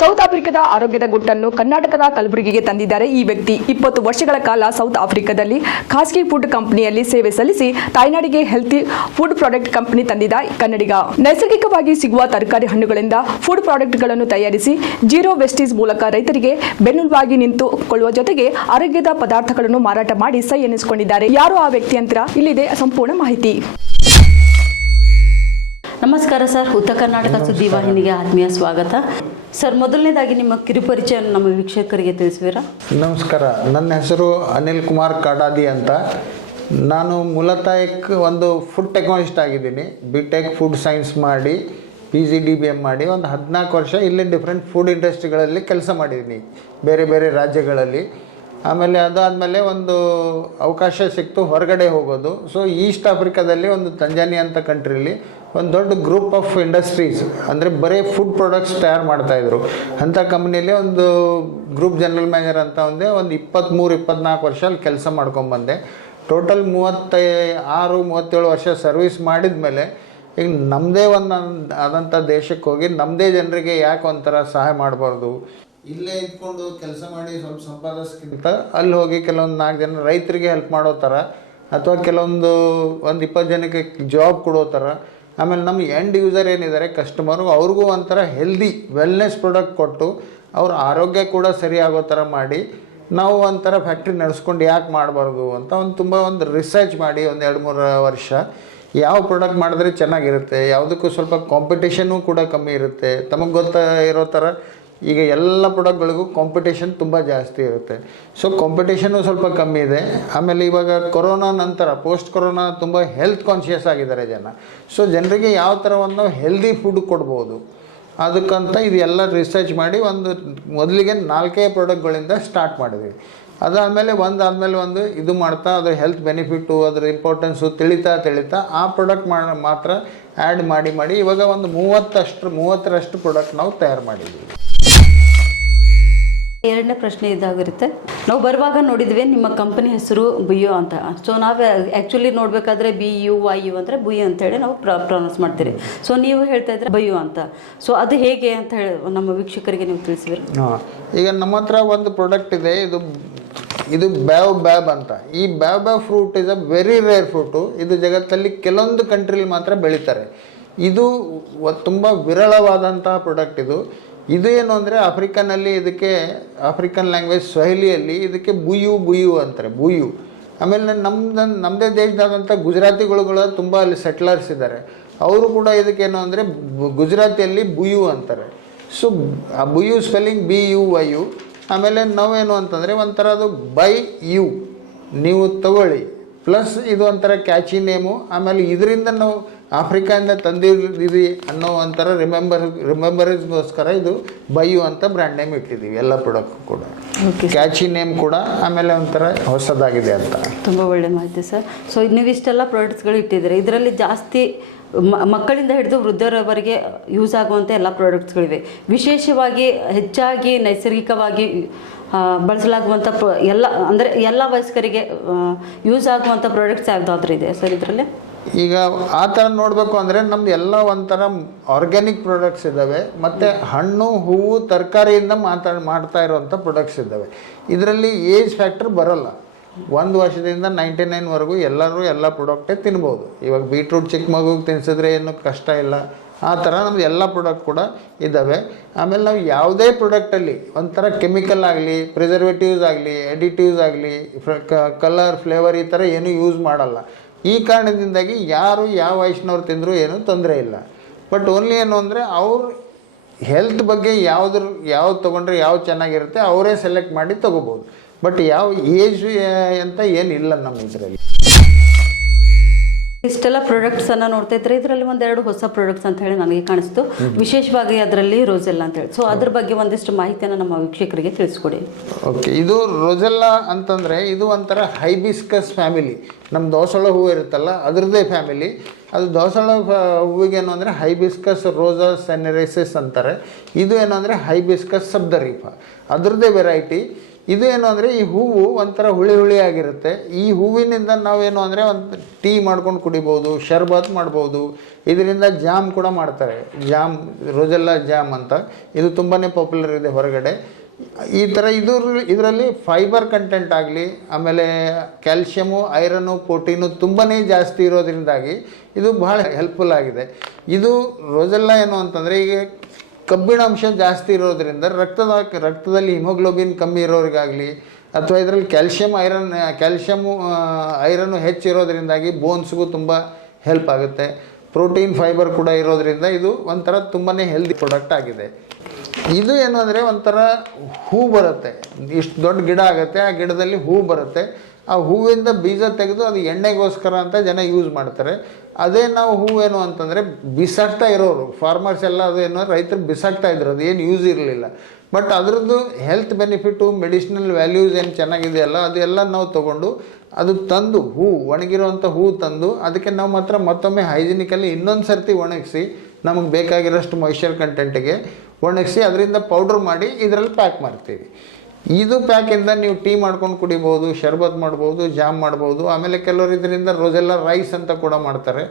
South ಆಫ್ರಿಕಾದ ಆರೋಗ್ಯದ ಗುಟ್ಟನ್ನು ಕರ್ನಾಟಕದ ಕಲಬುರಗಿಗೆ ತಂದಿದ್ದಾರೆ ಈ ವ್ಯಕ್ತಿ. 20 ವರ್ಷಗಳ ಕಾಲ ಸೌತ್ ಆಫ್ರಿಕಾದಲ್ಲಿ ಖಾಸಗಿ ಫುಡ್ ಕಂಪನಿಯಲ್ಲಿ ಸೇವೆ ಸಲ್ಲಿಸಿ ತಾಯ್ನಾಡಿಗೆ ಹೆಲ್ತಿ ಫುಡ್ ಪ್ರಾಡಕ್ಟ್ ಕಂಪನಿ ತಂದಿದ್ದ ಕನ್ನಡಿಗ. ನೈಸರ್ಗಿಕವಾಗಿ ಸಿಗುವ ತರಕಾರಿ ಹಣ್ಣುಗಳಿಂದ ಫುಡ್ ಪ್ರಾಡಕ್ಟ್ಗಳನ್ನು ತಯಾರಿಸಿ ಜೀರೋ ವೇಸ್ಟೇಜ್ ಮೂಲಕ ರೈತರಿಗೆ ಬೆನ್ನೆಲುಬಾಗಿ ನಿಂತುಕೊಳ್ಳುವ ಜೊತೆಗೆ ಆರೋಗ್ಯದ ಪದಾರ್ಥಗಳನ್ನು ಮಾರಾಟ ಮಾಡಿ ಸೈ ಎನಿಸಿಕೊಂಡಿದ್ದಾರೆ. ಯಾರು ಆ ವ್ಯಕ್ತಿ ಅಂತೀರಾ? ಇಲ್ಲಿದೆ ಸಂಪೂರ್ಣ ಮಾಹಿತಿ. ನಮಸ್ಕಾರ ಸರ್, ಉತ್ತರ ಕರ್ನಾಟಕ ಸುದ್ದಿವಾಹಿನಿಗೆ ಆತ್ಮೀಯ ಸ್ವಾಗತ. ಸರ್, ಮೊದಲನೇದಾಗಿ ನಿಮ್ಮ ಕಿರುಪರಿಚಯವನ್ನು ನಮ್ಮ ವೀಕ್ಷಕರಿಗೆ ತಿಳಿಸುವಿರಾ? ನಮಸ್ಕಾರ, ನನ್ನ ಹೆಸರು ಅನಿಲ್ ಕುಮಾರ್ ಕಾಡಾದಿ ಅಂತ. ನಾನು ಮೂಲತಃ ಒಂದು ಫುಡ್ ಟೆಕ್ನಾಲಜಿಸ್ಟ್ ಆಗಿದ್ದೀನಿ. BTech ಫುಡ್ ಸೈನ್ಸ್ ಮಾಡಿ PGDBM ಮಾಡಿ ಒಂದು 14 ವರ್ಷ ಇಲ್ಲಿ ಡಿಫ್ರೆಂಟ್ ಫುಡ್ ಇಂಡಸ್ಟ್ರಿಗಳಲ್ಲಿ ಕೆಲಸ ಮಾಡಿದ್ದೀನಿ, ಬೇರೆ ಬೇರೆ ರಾಜ್ಯಗಳಲ್ಲಿ. ಆಮೇಲೆ ಅದಾದಮೇಲೆ ಒಂದು ಅವಕಾಶ ಸಿಕ್ತು ಹೊರಗಡೆ ಹೋಗೋದು. ಸೊ ಈಸ್ಟ್ ಆಫ್ರಿಕಾದಲ್ಲಿ ಒಂದು ತಂಜಾನಿಯಾ ಅಂತ ಕಂಟ್ರಿಲಿ ಒಂದು ದೊಡ್ಡ ಗ್ರೂಪ್ ಆಫ್ ಇಂಡಸ್ಟ್ರೀಸ್, ಅಂದರೆ ಬರೀ ಫುಡ್ ಪ್ರಾಡಕ್ಟ್ಸ್ ತಯಾರು ಮಾಡ್ತಾಯಿದ್ರು. ಅಂಥ ಕಂಪ್ನಿಯಲ್ಲಿ ಒಂದು ಗ್ರೂಪ್ ಜನರಲ್ ಮ್ಯಾನೇಜರ್ ಅಂತ ಒಂದು 23-24 ವರ್ಷ ಅಲ್ಲಿ ಕೆಲಸ ಮಾಡ್ಕೊಂಬಂದೆ. ಟೋಟಲ್ 36-37 ವರ್ಷ ಸರ್ವಿಸ್ ಮಾಡಿದ ಮೇಲೆ ಈಗ ನಮ್ಮದೇ ಆದಂಥ ದೇಶಕ್ಕೆ ಹೋಗಿ ನಮ್ಮದೇ ಜನರಿಗೆ ಯಾಕೆ ಒಂಥರ ಸಹಾಯ ಮಾಡಬಾರ್ದು, ಇಲ್ಲೇ ಇದ್ಕೊಂಡು ಕೆಲಸ ಮಾಡಿ ಸ್ವಲ್ಪ ಸಂಪಾದಿಸ್ಕಿಂತ ಅಲ್ಲಿ ಹೋಗಿ ಕೆಲವೊಂದು 4 ಜನ ರೈತರಿಗೆ ಹೆಲ್ಪ್ ಮಾಡೋ ಥರ, ಅಥವಾ ಕೆಲವೊಂದು 20 ಜನಕ್ಕೆ ಜಾಬ್ ಕೊಡೋ ಥರ, ಆಮೇಲೆ ನಮ್ಮ ಎಂಡ್ ಯೂಸರ್ ಏನಿದ್ದಾರೆ ಕಸ್ಟಮರು, ಅವ್ರಿಗೂ ಒಂಥರ ಹೆಲ್ದಿ ವೆಲ್ನೆಸ್ ಪ್ರಾಡಕ್ಟ್ ಕೊಟ್ಟು ಅವ್ರ ಆರೋಗ್ಯ ಕೂಡ ಸರಿ ಆಗೋ ಥರ ಮಾಡಿ ನಾವು ಒಂಥರ ಫ್ಯಾಕ್ಟ್ರಿ ನಡೆಸ್ಕೊಂಡು ಯಾಕೆ ಮಾಡಬಾರ್ದು ಅಂತ ತುಂಬ ರಿಸರ್ಚ್ ಮಾಡಿ 2-3 ವರ್ಷ ಯಾವ ಪ್ರಾಡಕ್ಟ್ ಮಾಡಿದ್ರೆ ಚೆನ್ನಾಗಿರುತ್ತೆ, ಯಾವುದಕ್ಕೂ ಸ್ವಲ್ಪ ಕಾಂಪಿಟೇಷನ್ನು ಕೂಡ ಕಮ್ಮಿ ಇರುತ್ತೆ. ತಮಗೆ ಗೊತ್ತಿರೋ ಥರ ಈಗ ಎಲ್ಲ ಪ್ರಾಡಕ್ಟ್ಗಳಿಗೂ ಕಾಂಪಿಟೇಷನ್ ತುಂಬ ಜಾಸ್ತಿ ಇರುತ್ತೆ. ಸೊ ಕಾಂಪಿಟೇಷನ್ನು ಸ್ವಲ್ಪ ಕಮ್ಮಿ ಇದೆ. ಆಮೇಲೆ ಇವಾಗ ಕೊರೋನಾ ನಂತರ ಪೋಸ್ಟ್ ಕೊರೋನಾ ತುಂಬ ಹೆಲ್ತ್ ಕಾನ್ಷಿಯಸ್ ಆಗಿದ್ದಾರೆ ಜನ. ಸೊ ಜನರಿಗೆ ಯಾವ ಥರ ಒಂದು ಹೆಲ್ದಿ ಫುಡ್ ಕೊಡ್ಬೋದು ಅದಕ್ಕಂತ ಇದೆಲ್ಲ ರಿಸರ್ಚ್ ಮಾಡಿ ಮೊದಲಿಗೆ 4 ಪ್ರಾಡಕ್ಟ್ಗಳಿಂದ ಸ್ಟಾರ್ಟ್ ಮಾಡಿದ್ವಿ. ಅದಾದಮೇಲೆ ಒಂದು ಇದು ಮಾಡ್ತಾ ಅದ್ರ ಹೆಲ್ತ್ ಬೆನಿಫಿಟ್ಟು, ಅದ್ರ ಇಂಪಾರ್ಟೆನ್ಸು ತಿಳಿತಾ ಆ ಪ್ರಾಡಕ್ಟ್ ಮಾತ್ರ ಆ್ಯಡ್ ಮಾಡಿ ಇವಾಗ ಒಂದು 30ರಷ್ಟು ಪ್ರಾಡಕ್ಟ್ ನಾವು ತಯಾರು ಮಾಡಿದ್ದೀವಿ. ಎರಡನೇ ಪ್ರಶ್ನೆ ಇದಾಗಿರುತ್ತೆ. ನಾವು ಬರುವಾಗ ನೋಡಿದ್ವಿ ನಿಮ್ಮ ಕಂಪನಿ ಹೆಸರು ಬುಯೋ ಅಂತ. ಸೊ ನಾವು ಆ್ಯಕ್ಚುಲಿ ನೋಡಬೇಕಾದ್ರೆ BUYU ಅಂದರೆ ಬುಯೋ ಅಂತೇಳಿ ನಾವು ಪ್ರೊನೌನ್ಸ್ ಮಾಡ್ತೀರಿ. ಸೊ ನೀವು ಹೇಳ್ತಾ ಇದ್ರೆ ಬಯೋ ಅಂತ. ಸೊ ಅದು ಹೇಗೆ ಅಂತ ಹೇಳಿ ನಮ್ಮ ವೀಕ್ಷಕರಿಗೆ ನೀವು ತಿಳಿಸಿದ್ರಿ. ಈಗ ನಮ್ಮ ಹತ್ರ ಒಂದು ಪ್ರಾಡಕ್ಟ್ ಇದೆ, ಇದು ಬ್ಯಾವ್ ಅಂತ. ಈ ಬ್ಯಾವ್ fruit is a very rare fruit. ಇದು ಜಗತ್ತಲ್ಲಿ ಕೆಲವೊಂದು ಕಂಟ್ರಿಲಿ ಮಾತ್ರ ಬೆಳೀತಾರೆ. ಇದು ತುಂಬ ವಿರಳವಾದಂತಹ ಪ್ರಾಡಕ್ಟ್. ಇದು ಏನು ಅಂದರೆ ಆಫ್ರಿಕನಲ್ಲಿ ಇದಕ್ಕೆ ಆಫ್ರಿಕನ್ ಲ್ಯಾಂಗ್ವೇಜ್ ಸ್ವಹಿಲಿಯಲ್ಲಿ ಇದಕ್ಕೆ ಬುಯು ಅಂತಾರೆ, ಬುಯು. ಆಮೇಲೆ ನಮ್ಮದೇ ದೇಶದಾದಂಥ ಗುಜರಾತಿಗಳು ತುಂಬ ಅಲ್ಲಿ ಸೆಟ್ಲರ್ಸ್ ಇದ್ದಾರೆ. ಅವರು ಕೂಡ ಇದಕ್ಕೇನು ಅಂದರೆ ಗುಜರಾತಿಯಲ್ಲಿ ಬುಯು ಅಂತಾರೆ. ಸೊ ಆ ಬುಯು ಸ್ಪೆಲ್ಲಿಂಗ್ BUYU. ಆಮೇಲೆ ನಾವೇನು ಅಂತಂದರೆ ಒಂಥರ ಅದು ಬೈ ಯು, ನೀವು ತಗೊಳ್ಳಿ, ಪ್ಲಸ್ ಇದು ಒಂಥರ ಕ್ಯಾಚಿ ನೇಮು. ಆಮೇಲೆ ಇದರಿಂದ ನಾವು ಆಫ್ರಿಕಾದಿಂದ ತಂದಿದ್ದೀವಿ ಅನ್ನೋ ಒಂಥರ ರಿಮೆಂಬರೇಜ್ಗೋಸ್ಕರ ಇದು ಬಯು ಅಂತ ಬ್ರ್ಯಾಂಡ್ ನೇಮ್ ಇಟ್ಟಿದ್ದೀವಿ ಎಲ್ಲ ಪ್ರಾಡಕ್ಟ್ ಕೂಡ. ಕ್ಯಾಚಿ ನೇಮ್ ಕೂಡ ಆಮೇಲೆ ಒಂಥರ ಹೊಸದಾಗಿದೆ ಅಂತ. ತುಂಬ ಒಳ್ಳೆ ಮಾಹಿತಿ ಸರ್. ಸೊ ನೀವಿಷ್ಟೆಲ್ಲ ಪ್ರಾಡಕ್ಟ್ಸ್ಗಳು ಇಟ್ಟಿದ್ದೀರಿ. ಇದರಲ್ಲಿ ಜಾಸ್ತಿ ಮಕ್ಕಳಿಂದ ಹಿಡಿದು ವೃದ್ಧರವರೆಗೆ ಯೂಸ್ ಆಗುವಂಥ ಎಲ್ಲ ಪ್ರಾಡಕ್ಟ್ಸ್ಗಳಿವೆ. ವಿಶೇಷವಾಗಿ ಹೆಚ್ಚಾಗಿ ನೈಸರ್ಗಿಕವಾಗಿ ಬಳಸಲಾಗುವಂಥ ಎಲ್ಲ ವಯಸ್ಕರಿಗೆ ಯೂಸ್ ಆಗುವಂಥ ಪ್ರಾಡಕ್ಟ್ಸ್ ಯಾವುದಾದ್ರೂ ಇದೆ ಸರ್ ಇದರಲ್ಲಿ? ಈಗ ಆ ಥರ ನೋಡಬೇಕು ಅಂದರೆ ನಮ್ದು ಎಲ್ಲ ಒಂಥರ ಆರ್ಗ್ಯಾನಿಕ್ ಪ್ರಾಡಕ್ಟ್ಸ್ ಇದ್ದಾವೆ, ಮತ್ತು ಹಣ್ಣು ಹೂವು ತರಕಾರಿಯಿಂದ ಮಾಡ್ತಾ ಇರೋವಂಥ ಪ್ರಾಡಕ್ಟ್ಸ್ ಇದ್ದಾವೆ. ಇದರಲ್ಲಿ ಏಜ್ ಫ್ಯಾಕ್ಟರ್ ಬರೋಲ್ಲ. 1 ವರ್ಷದಿಂದ 99ವರೆಗೂ ಎಲ್ಲರೂ ಎಲ್ಲ ಪ್ರಾಡಕ್ಟೇ ತಿನ್ಬೋದು. ಇವಾಗ ಬೀಟ್ರೂಟ್ ಚಿಕ್ಕ ಮಗುಗೆ ತಿನ್ಸಿದ್ರೆ ಏನು ಕಷ್ಟ ಇಲ್ಲ. ಆ ಥರ ನಮ್ದು ಎಲ್ಲ ಪ್ರಾಡಕ್ಟ್ ಕೂಡ ಇದ್ದಾವೆ. ಆಮೇಲೆ ನಾವು ಯಾವುದೇ ಪ್ರಾಡಕ್ಟಲ್ಲಿ ಒಂಥರ ಕೆಮಿಕಲ್ ಆಗಲಿ, ಪ್ರಿಸರ್ವೇಟಿವ್ಸ್ ಆಗಲಿ, ಎಡಿಟಿವ್ಸ್ ಆಗಲಿ, ಕಲರ್, ಫ್ಲೇವರ್ ಈ ಥರ ಏನೂ ಯೂಸ್ ಮಾಡಲ್ಲ. ಈ ಕಾರಣದಿಂದಾಗಿ ಯಾರು ಯಾವ ವಯಸ್ಸಿನವ್ರು ತಿಂದರೂ ಏನೂ ತೊಂದರೆ ಇಲ್ಲ. ಬಟ್ ಓನ್ಲಿ ಏನು ಅಂದರೆ ಅವ್ರ ಹೆಲ್ತ್ ಬಗ್ಗೆ ಯಾವ್ದು ತೊಗೊಂಡ್ರೆ ಯಾವ್ದು ಚೆನ್ನಾಗಿರುತ್ತೆ ಅವರೇ ಸೆಲೆಕ್ಟ್ ಮಾಡಿ ತೊಗೋಬೋದು. ಬಟ್ ಯಾವ ಏಜ್ ಅಂತ ಏನಿಲ್ಲ ನಮ್ಮ ಇದರಲ್ಲಿ. ಇಷ್ಟೆಲ್ಲ ಪ್ರಾಡಕ್ಟ್ಸನ್ನು ನೋಡ್ತಾ ಇದ್ರೆ ಇದರಲ್ಲಿ 1-2 ಹೊಸ ಪ್ರಾಡಕ್ಟ್ಸ್ ಅಂತ ಹೇಳಿ ನನಗೆ ಕಾಣಿಸ್ತು. ವಿಶೇಷವಾಗಿ ಅದರಲ್ಲಿ ರೋಸೆಲ್ಲಾ ಅಂತ ಹೇಳಿ. ಸೊ ಅದ್ರ ಬಗ್ಗೆ ಒಂದಿಷ್ಟು ಮಾಹಿತಿಯನ್ನು ನಮ್ಮ ವೀಕ್ಷಕರಿಗೆ ತಿಳಿಸ್ಕೊಡಿ. ಓಕೆ, ಇದು ರೋಸೆಲ್ಲಾ ಅಂತಂದರೆ ಇದು ಒಂಥರ ಹೈಬಿಸ್ಕಸ್ ಫ್ಯಾಮಿಲಿ. ನಮ್ಮ ದಾಸವಾಳ ಹೂವು ಇರುತ್ತಲ್ಲ ಅದರದ್ದೇ ಫ್ಯಾಮಿಲಿ. ಅದು ದಾಸವಾಳ ಹೂವಿಗೆ ಏನು ಅಂದರೆ ಹೈಬಿಸ್ಕಸ್ ರೋಸಾ ಸೆನೆರೆಸಿಸ್ ಅಂತಾರೆ. ಇದು ಏನು ಅಂದರೆ ಹೈಬಿಸ್ಕಸ್ ಸಬ್ದರೀಫ, ಅದರದ್ದೇ ವೆರೈಟಿ. ಇದು ಏನು ಅಂದರೆ ಈ ಹೂವು ಒಂಥರ ಹುಳಿ ಹುಳಿಯಾಗಿರುತ್ತೆ. ಈ ಹೂವಿನಿಂದ ನಾವೇನು ಅಂದರೆ ಒಂದು ಟೀ ಮಾಡ್ಕೊಂಡು ಕುಡಿಬೋದು, ಶರ್ಬತ್ ಮಾಡ್ಬೋದು. ಇದರಿಂದ ಜಾಮ್ ಕೂಡ ಮಾಡ್ತಾರೆ, ಜಾಮ್, ರೋಜೆಲ್ಲಾ ಜಾಮ್ ಅಂತ. ಇದು ತುಂಬಾ ಪಾಪ್ಯುಲರ್ ಇದೆ ಹೊರಗಡೆ. ಈ ಥರ ಇದರಲ್ಲಿ ಫೈಬರ್ ಕಂಟೆಂಟ್ ಆಗಲಿ, ಆಮೇಲೆ ಕ್ಯಾಲ್ಶಿಯಮು, ಐರನ್ನು, ಪ್ರೋಟೀನು ತುಂಬಾ ಜಾಸ್ತಿ ಇರೋದ್ರಿಂದಾಗಿ ಇದು ಭಾಳ ಹೆಲ್ಪ್ಫುಲ್ ಆಗಿದೆ. ಇದು ರೋಜೆಲ್ಲಾ ಏನು ಅಂತಂದರೆ ಈಗ ಕಬ್ಬಿಣಾಂಶ ಜಾಸ್ತಿ ಇರೋದ್ರಿಂದ ರಕ್ತದಲ್ಲಿ ಹಿಮೋಗ್ಲೋಬಿನ್ ಕಮ್ಮಿ ಇರೋರಿಗಾಗಲಿ, ಅಥವಾ ಇದರಲ್ಲಿ ಕ್ಯಾಲ್ಶಿಯಮು ಐರನ್ನು ಹೆಚ್ಚಿರೋದ್ರಿಂದಾಗಿ ಬೋನ್ಸ್ಗೂ ತುಂಬ ಹೆಲ್ಪ್ ಆಗುತ್ತೆ. ಪ್ರೋಟೀನ್ ಫೈಬರ್ ಕೂಡ ಇರೋದ್ರಿಂದ ಇದು ಒಂಥರ ತುಂಬಾ ಹೆಲ್ದಿ ಪ್ರಾಡಕ್ಟ್ ಆಗಿದೆ. ಇದು ಏನು ಅಂದರೆ ಒಂಥರ ಹೂ ಬರುತ್ತೆ, ಇಷ್ಟು ದೊಡ್ಡ ಗಿಡ ಆಗುತ್ತೆ, ಆ ಗಿಡದಲ್ಲಿ ಹೂ ಬರುತ್ತೆ. ಆ ಹೂವಿಂದ ಬೀಜ ತೆಗೆದು ಅದು ಎಣ್ಣೆಗೋಸ್ಕರ ಅಂತ ಜನ ಯೂಸ್ ಮಾಡ್ತಾರೆ. ಅದೇ ನಾವು ಹೂವೇನು ಅಂತಂದರೆ ಬಿಸಾಕ್ತಾ ಇರೋರು ಫಾರ್ಮರ್ಸ್ ಎಲ್ಲ, ಅದು ಏನೋ ರೈತರು ಬಿಸಾಕ್ತಾ ಇದ್ರು, ಅದು ಏನು ಯೂಸ್ ಇರಲಿಲ್ಲ. ಬಟ್ ಅದರದ್ದು ಹೆಲ್ತ್ ಬೆನಿಫಿಟು, ಮೆಡಿಸಿನಲ್ ವ್ಯಾಲ್ಯೂಸ್ ಏನು ಚೆನ್ನಾಗಿದೆಯಲ್ಲ ಅದೆಲ್ಲ ನಾವು ತೊಗೊಂಡು ಅದು ತಂದು ಒಣಗಿರೋವಂಥ ಹೂ ತಂದು ಅದಕ್ಕೆ ನಾವು ಮಾತ್ರ ಮತ್ತೊಮ್ಮೆ ಹೈಜಿನಿಕಲ್ಲಿ ಇನ್ನೊಂದು ಸರ್ತಿ ಒಣಗಿಸಿ ನಮಗೆ ಬೇಕಾಗಿರೋಷ್ಟು ಮಾಯಿಶ್ಚರ್ ಕಂಟೆಂಟಿಗೆ ಒಣಗಿಸಿ ಅದರಿಂದ ಪೌಡ್ರ್ ಮಾಡಿ ಇದರಲ್ಲಿ ಪ್ಯಾಕ್ ಮಾಡ್ತೀವಿ. ಇದು ಪ್ಯಾಕಿಂದ ನೀವು ಟೀ ಮಾಡ್ಕೊಂಡು ಕುಡಿಬೋದು, ಶರ್ಬತ್ ಮಾಡ್ಬೋದು, ಜಾಮ್ ಮಾಡ್ಬೋದು. ಆಮೇಲೆ ಕೆಲವರು ಇದರಿಂದ ರೋಜೆಲ್ಲಾ ರೈಸ್ ಅಂತ ಕೂಡ ಮಾಡ್ತಾರೆ.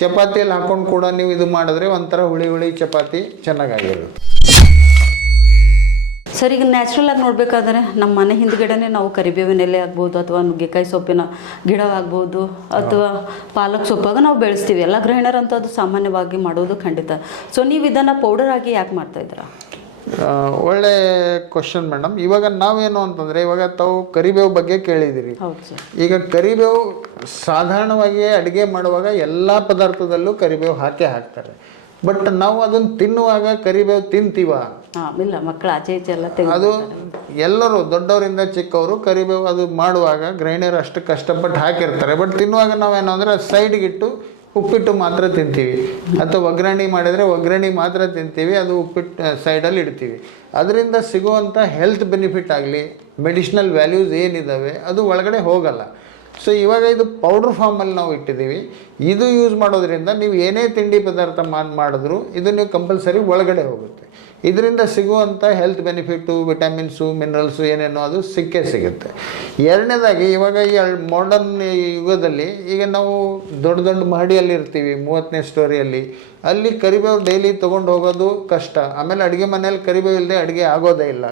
ಚಪಾತಿಯಲ್ಲಿ ಹಾಕ್ಕೊಂಡು ಕೂಡ ನೀವು ಇದು ಮಾಡಿದ್ರೆ ಒಂಥರ ಹುಳಿ ಹುಳಿ ಚಪಾತಿ ಚೆನ್ನಾಗಾಗಿರುತ್ತೆ. ಸರ್, ಈಗ ನ್ಯಾಚುರಲ್ ಆಗಿ ನೋಡಬೇಕಾದ್ರೆ ನಮ್ಮ ಮನೆ ಹಿಂದ್ಗಡೆನೇ ನಾವು ಕರಿಬೇವಿನ ಎಲೆ ಆಗ್ಬೋದು, ಅಥವಾ ನುಗ್ಗೆಕಾಯಿ ಸೊಪ್ಪಿನ ಗಿಡವಾಗ್ಬೋದು, ಅಥವಾ ಪಾಲಕ್ ಸೊಪ್ಪಾಗ ನಾವು ಬೆಳೆಸ್ತೀವಿ. ಎಲ್ಲ ಗೃಹಿಣಿಯರಂತೂ ಅದು ಸಾಮಾನ್ಯವಾಗಿ ಮಾಡೋದು ಖಂಡಿತ. ಸೊ ನೀವು ಇದನ್ನು ಪೌಡರ್ ಆಗಿ ಯಾಕೆ ಮಾಡ್ತಾಯಿದ್ದೀರಾ? ಒಳ್ಳೆ ಕ್ವಶನ್ ಮೇಡಮ್. ಇವಾಗ ನಾವೇನು ಅಂತಂದರೆ, ಇವಾಗ ತಾವು ಕರಿಬೇವು ಬಗ್ಗೆ ಕೇಳಿದ್ದೀರಿ. ಹೌದು ಸರ್. ಈಗ ಕರಿಬೇವು ಸಾಧಾರಣವಾಗಿ ಅಡುಗೆ ಮಾಡುವಾಗ ಎಲ್ಲ ಪದಾರ್ಥದಲ್ಲೂ ಕರಿಬೇವು ಹಾಕ್ತಾರೆ. ಬಟ್ ನಾವು ಅದನ್ನು ತಿನ್ನುವಾಗ ಕರಿಬೇವು ತಿಂತೀವ? ಇಲ್ಲ, ಮಕ್ಕಳು ಆಚೆ ಈಚೆ ಎಲ್ಲ ಅದು ಎಲ್ಲರೂ ದೊಡ್ಡವರಿಂದ ಚಿಕ್ಕವರು ಕರಿಬೇವು ಅದು ಮಾಡುವಾಗ ಗೃಹಿಣಿಯರು ಅಷ್ಟು ಕಷ್ಟಪಟ್ಟು ಹಾಕಿರ್ತಾರೆ. ಬಟ್ ತಿನ್ನುವಾಗ ನಾವೇನು ಅಂದರೆ ಸೈಡ್ಗಿಟ್ಟು ಉಪ್ಪಿಟ್ಟು ಮಾತ್ರ ತಿಂತೀವಿ, ಅಥವಾ ಒಗ್ಗರಣೆ ಮಾಡಿದರೆ ಒಗ್ಗರಣೆ ಮಾತ್ರ ತಿಂತೀವಿ, ಅದು ಉಪ್ಪಿಟ್ಟು ಸೈಡಲ್ಲಿ ಇಡ್ತೀವಿ. ಅದರಿಂದ ಸಿಗುವಂಥ ಹೆಲ್ತ್ ಬೆನಿಫಿಟ್ ಆಗಲಿ, ಮೆಡಿಷನಲ್ ವ್ಯಾಲ್ಯೂಸ್ ಏನಿದ್ದಾವೆ ಅದು ಒಳಗಡೆ ಹೋಗಲ್ಲ. ಸೊ ಇವಾಗ ಇದು ಪೌಡ್ರ್ ಫಾರ್ಮಲ್ಲಿ ನಾವು ಇಟ್ಟಿದ್ದೀವಿ. ಇದು ಯೂಸ್ ಮಾಡೋದ್ರಿಂದ ನೀವು ಏನೇ ತಿಂಡಿ ಪದಾರ್ಥ ಮಾಡಿದ್ರು ಇದು ನೀವು ಕಂಪಲ್ಸರಿ ಒಳಗಡೆ ಹೋಗುತ್ತೆ. ಇದರಿಂದ ಸಿಗುವಂಥ ಹೆಲ್ತ್ ಬೆನಿಫಿಟ್ಟು, ವಿಟಮಿನ್ಸು, ಮಿನರಲ್ಸು ಏನೇನೋ ಅದು ಸಿಗುತ್ತೆ. ಎರಡನೇದಾಗಿ ಇವಾಗ ಈ ಮಾಡರ್ನ್ ಯುಗದಲ್ಲಿ ಈಗ ನಾವು ದೊಡ್ಡ ದೊಡ್ಡ ಮಹಡಿಯಲ್ಲಿ ಇರ್ತೀವಿ, 30ನೇ ಸ್ಟೋರಿಯಲ್ಲಿ, ಅಲ್ಲಿ ಕರಿಬೇವು ಡೈಲಿ ತೊಗೊಂಡು ಹೋಗೋದು ಕಷ್ಟ. ಆಮೇಲೆ ಅಡುಗೆ ಮನೆಯಲ್ಲಿ ಕರಿಬೇವು ಇಲ್ಲದೆ ಅಡುಗೆ ಆಗೋದೇ ಇಲ್ಲ.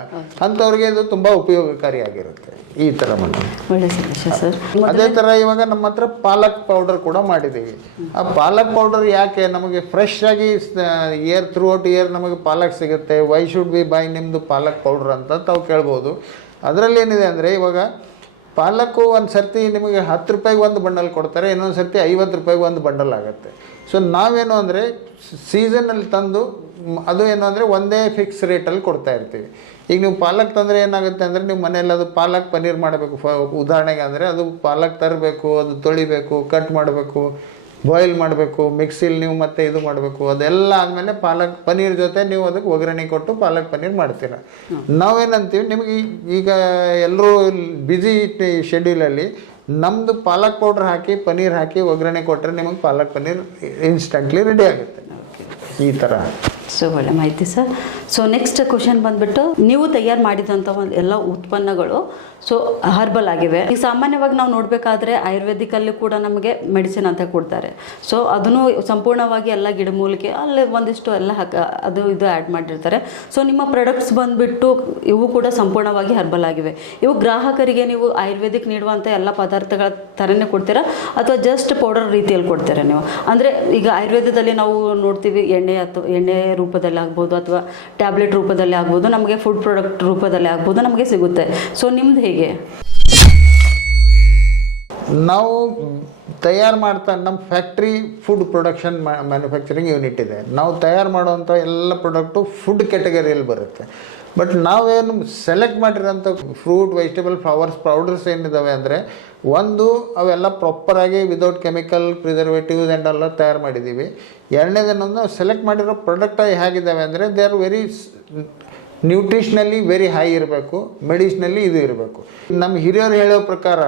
ಅಂಥವ್ರಿಗೆ ಇದು ತುಂಬ ಉಪಯೋಗಕಾರಿಯಾಗಿರುತ್ತೆ. ಈ ಥರ ಮೇಡಮ್. ಒಳ್ಳೆ ಸಜೆಷನ್ ಸರ್. ಅದೇ ಥರ ಇವಾಗ ನಮ್ಮ ಹತ್ರ ಪಾಲಕ್ ಪೌಡರ್ ಕೂಡ ಮಾಡಿದ್ದೀವಿ. ಆ ಪಾಲಕ್ ಪೌಡರ್ ಯಾಕೆ ನಮಗೆ ಫ್ರೆಶ್ ಆಗಿ ಥ್ರೂಔಟ್ ಇಯರ್ ನಮಗೆ ಪಾಲಕ್ ಸಿಗುತ್ತೆ, ವೈ ಶುಡ್ ಬಿ ಬೈ ನಿಮ್ಮದು ಪಾಲಕ್ ಪೌಡ್ರ್ ಅಂತ ತಾವು ಕೇಳ್ಬೋದು. ಅದರಲ್ಲಿ ಏನಿದೆ ಅಂದರೆ, ಇವಾಗ ಪಾಲಕ್ಕು ಒಂದು ಸರ್ತಿ ನಿಮಗೆ 10 ರೂಪಾಯಿಗೆ ಒಂದು ಬಂಡಲ್ ಕೊಡ್ತಾರೆ, ಇನ್ನೊಂದು ಸರ್ತಿ 50 ರೂಪಾಯಿಗೆ ಒಂದು ಬಂಡಲ್ ಆಗುತ್ತೆ. ಸೊ ನಾವೇನು ಅಂದರೆ ಸೀಸನಲ್ಲಿ ತಂದು ಅದು ಏನು ಅಂದರೆ ಒಂದೇ ಫಿಕ್ಸ್ ರೇಟಲ್ಲಿ ಕೊಡ್ತಾ ಇರ್ತೀವಿ. ಈಗ ನೀವು ಪಾಲಕ್ ತಂದರೆ ಏನಾಗುತ್ತೆ ಅಂದರೆ, ನೀವು ಮನೆಯಲ್ಲಿ ಅದು ಪಾಲಕ್ ಪನ್ನೀರ್ ಮಾಡಬೇಕು ಉದಾಹರಣೆಗೆ ಅಂದರೆ, ಅದು ಪಾಲಕ್ ತರಬೇಕು, ಅದು ತೊಳಿಬೇಕು, ಕಟ್ ಮಾಡಬೇಕು, ಬಾಯ್ಲ್ ಮಾಡಬೇಕು, ಮಿಕ್ಸಿಲಿ ನೀವು ಮತ್ತೆ ಇದು ಮಾಡಬೇಕು. ಅದೆಲ್ಲ ಆದಮೇಲೆ ಪಾಲಕ್ ಪನ್ನೀರ್ ಜೊತೆ ನೀವು ಅದಕ್ಕೆ ಒಗ್ಗರಣೆ ಕೊಟ್ಟು ಪಾಲಕ್ ಪನ್ನೀರ್ ಮಾಡ್ತೀರ. ನಾವೇನಂತೀವಿ, ನಿಮಗೆ ಈಗ ಎಲ್ಲರೂ ಬ್ಯುಸಿ ಶೆಡ್ಯೂಲಲ್ಲಿ ನಮ್ಮದು ಪಾಲಕ್ ಪೌಡ್ರ್ ಹಾಕಿ ಪನ್ನೀರ್ ಹಾಕಿ ಒಗ್ಗರಣೆ ಕೊಟ್ಟರೆ ನಿಮಗೆ ಪಾಲಕ್ ಪನ್ನೀರ್ ಇನ್ಸ್ಟಂಟ್ಲಿ ರೆಡಿ ಆಗುತ್ತೆ. ಈ ಥರ. ಸೊ ಒಳ್ಳೆ ಮಾಹಿತಿ ಸರ್. ಸೊ ನೆಕ್ಸ್ಟ್ ಕ್ವಶನ್ ಬಂದುಬಿಟ್ಟು, ನೀವು ತಯಾರು ಮಾಡಿದಂಥ ಒಂದು ಎಲ್ಲ ಉತ್ಪನ್ನಗಳು ಸೊ ಹರ್ಬಲ್ ಆಗಿವೆ. ಈಗ ಸಾಮಾನ್ಯವಾಗಿ ನಾವು ನೋಡಬೇಕಾದ್ರೆ ಆಯುರ್ವೇದಿಕಲ್ಲಿ ಕೂಡ ನಮಗೆ ಮೆಡಿಸಿನ್ ಅಂತ ಕೊಡ್ತಾರೆ. ಸೊ ಅದನ್ನು ಸಂಪೂರ್ಣವಾಗಿ ಎಲ್ಲ ಗಿಡಮೂಲಿಕೆ ಅಲ್ಲೇ ಒಂದಿಷ್ಟು ಎಲ್ಲ ಅದು ಇದು ಆ್ಯಡ್ ಮಾಡಿರ್ತಾರೆ. ಸೊ ನಿಮ್ಮ ಪ್ರಾಡಕ್ಟ್ಸ್ ಬಂದುಬಿಟ್ಟು ಇವು ಕೂಡ ಸಂಪೂರ್ಣವಾಗಿ ಹರ್ಬಲ್ ಆಗಿವೆ. ಇವು ಗ್ರಾಹಕರಿಗೆ ನೀವು ಆಯುರ್ವೇದಿಕ್ ನೀಡುವಂಥ ಎಲ್ಲ ಪದಾರ್ಥಗಳ ಥರನೇ ಕೊಡ್ತೀರಾ, ಅಥವಾ ಜಸ್ಟ್ ಪೌಡರ್ ರೀತಿಯಲ್ಲಿ ಕೊಡ್ತೀರಾ ನೀವು? ಅಂದರೆ ಈಗ ಆಯುರ್ವೇದದಲ್ಲಿ ನಾವು ನೋಡ್ತೀವಿ, ಎಣ್ಣೆ ರೂಪದಲ್ಲಿ ಆಗ್ಬೋದು, ಅಥವಾ ಟ್ಯಾಬ್ಲೆಟ್ ರೂಪದಲ್ಲಿ ಆಗ್ಬೋದು, ನಮಗೆ ಫುಡ್ ಪ್ರಾಡಕ್ಟ್ ರೂಪದಲ್ಲಿ ಆಗ್ಬೋದು, ನಮಗೆ ಸಿಗುತ್ತೆ. ಸೊ ನಿಮ್ದು ಹೇಗೆ? ನಾವು ತಯಾರು ಮಾಡ್ತಾ ನಮ್ಮ factory food production manufacturing unit ಇದೆ. ನಾವು ತಯಾರು ಮಾಡುವಂಥ ಎಲ್ಲ ಪ್ರಾಡಕ್ಟು ಫುಡ್ ಕ್ಯಾಟಗರಿಯಲ್ಲಿ ಬರುತ್ತೆ. ಬಟ್ ನಾವೇನು ಸೆಲೆಕ್ಟ್ ಮಾಡಿರೋಂಥ ಫ್ರೂಟ್, ವೆಜಿಟೇಬಲ್, ಫ್ಲವರ್ಸ್ ಪೌಡರ್ಸ್ ಏನಿದ್ದಾವೆ ಅಂದರೆ, ಒಂದು ಅವೆಲ್ಲ ಪ್ರಾಪರಾಗಿ ವಿದೌಟ್ ಕೆಮಿಕಲ್ ಪ್ರಿಸರ್ವೇಟಿವ್ಸ್ ಆ್ಯಂಡ್ ಎಲ್ಲ ತಯಾರು ಮಾಡಿದ್ದೀವಿ. ಎರಡನೇದೇನೊಂದು ನಾವು ಸೆಲೆಕ್ಟ್ ಮಾಡಿರೋ ಪ್ರಾಡಕ್ಟ್ ಹೇಗಿದ್ದಾವೆ ಅಂದರೆ, they are very nutritionally very high ಇರಬೇಕು, ಮೆಡಿಸಿನಲ್ಲಿ ಇದು ಇರಬೇಕು. ನಮ್ಮ ಹಿರಿಯರು ಹೇಳೋ ಪ್ರಕಾರ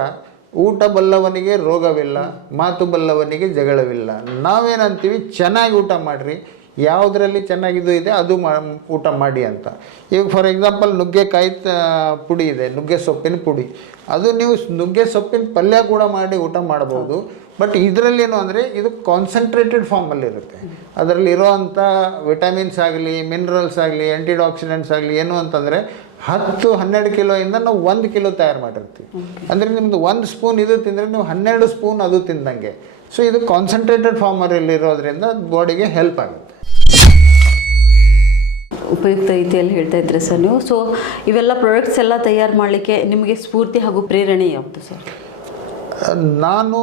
ಊಟ ಬಲ್ಲವನಿಗೆ ರೋಗವಿಲ್ಲ, ಮಾತು ಬಲ್ಲವನಿಗೆ ಜಗಳವಿಲ್ಲ. ನಾವೇನಂತೀವಿ, ಚೆನ್ನಾಗಿ ಊಟ ಮಾಡಿರಿ, ಯಾವುದರಲ್ಲಿ ಚೆನ್ನಾಗಿದ್ದು ಇದೆ ಅದು ಊಟ ಮಾಡಿ ಅಂತ. ಈಗ ಫಾರ್ ಎಕ್ಸಾಂಪಲ್ ನುಗ್ಗೆಕಾಯಿ ಪುಡಿ ಇದೆ, ನುಗ್ಗೆ ಸೊಪ್ಪಿನ ಪುಡಿ, ಅದು ನೀವು ನುಗ್ಗೆ ಸೊಪ್ಪಿನ ಪಲ್ಯ ಕೂಡ ಮಾಡಿ ಊಟ ಮಾಡ್ಬೋದು. ಬಟ್ ಇದರಲ್ಲೇನು ಅಂದರೆ ಇದು ಕಾನ್ಸಂಟ್ರೇಟೆಡ್ ಫಾರ್ಮಲ್ಲಿರುತ್ತೆ. ಅದರಲ್ಲಿರೋವಂಥ ವಿಟಮಿನ್ಸ್ ಆಗಲಿ, ಮಿನರಲ್ಸ್ ಆಗಲಿ, ಆ್ಯಂಟಿಆಕ್ಸಿಡೆಂಟ್ಸ್ ಆಗಲಿ ಏನು ಅಂತಂದರೆ 10-12 ಕಿಲೋಯಿಂದ ನಾವು 1 ಕಿಲೋ ತಯಾರು ಮಾಡಿರ್ತೀವಿ. ಅಂದರೆ ನಿಮ್ಮದು 1 ಸ್ಪೂನ್ ಇದು ತಿಂದರೆ ನೀವು 12 ಸ್ಪೂನ್ ಅದು ತಿಂದಂಗೆ. ಸೊ ಇದು ಕಾನ್ಸಂಟ್ರೇಟೆಡ್ ಫಾರ್ಮಲ್ಲಿರೋದ್ರಿಂದ ಬಾಡಿಗೆ ಹೆಲ್ಪ್ ಆಗುತ್ತೆ. ಉಪಯುಕ್ತ ರೀತಿಯಲ್ಲಿ ಹೇಳ್ತಾ ಇದ್ರಿ ಸರ್ ನೀವು. ಸೊ ಇವೆಲ್ಲ ಪ್ರಾಡಕ್ಟ್ಸ್ ಎಲ್ಲ ತಯಾರು ಮಾಡಲಿಕ್ಕೆ ನಿಮಗೆ ಸ್ಫೂರ್ತಿ ಹಾಗೂ ಪ್ರೇರಣೆ ಯಾವುದು ಸರ್? ನಾನು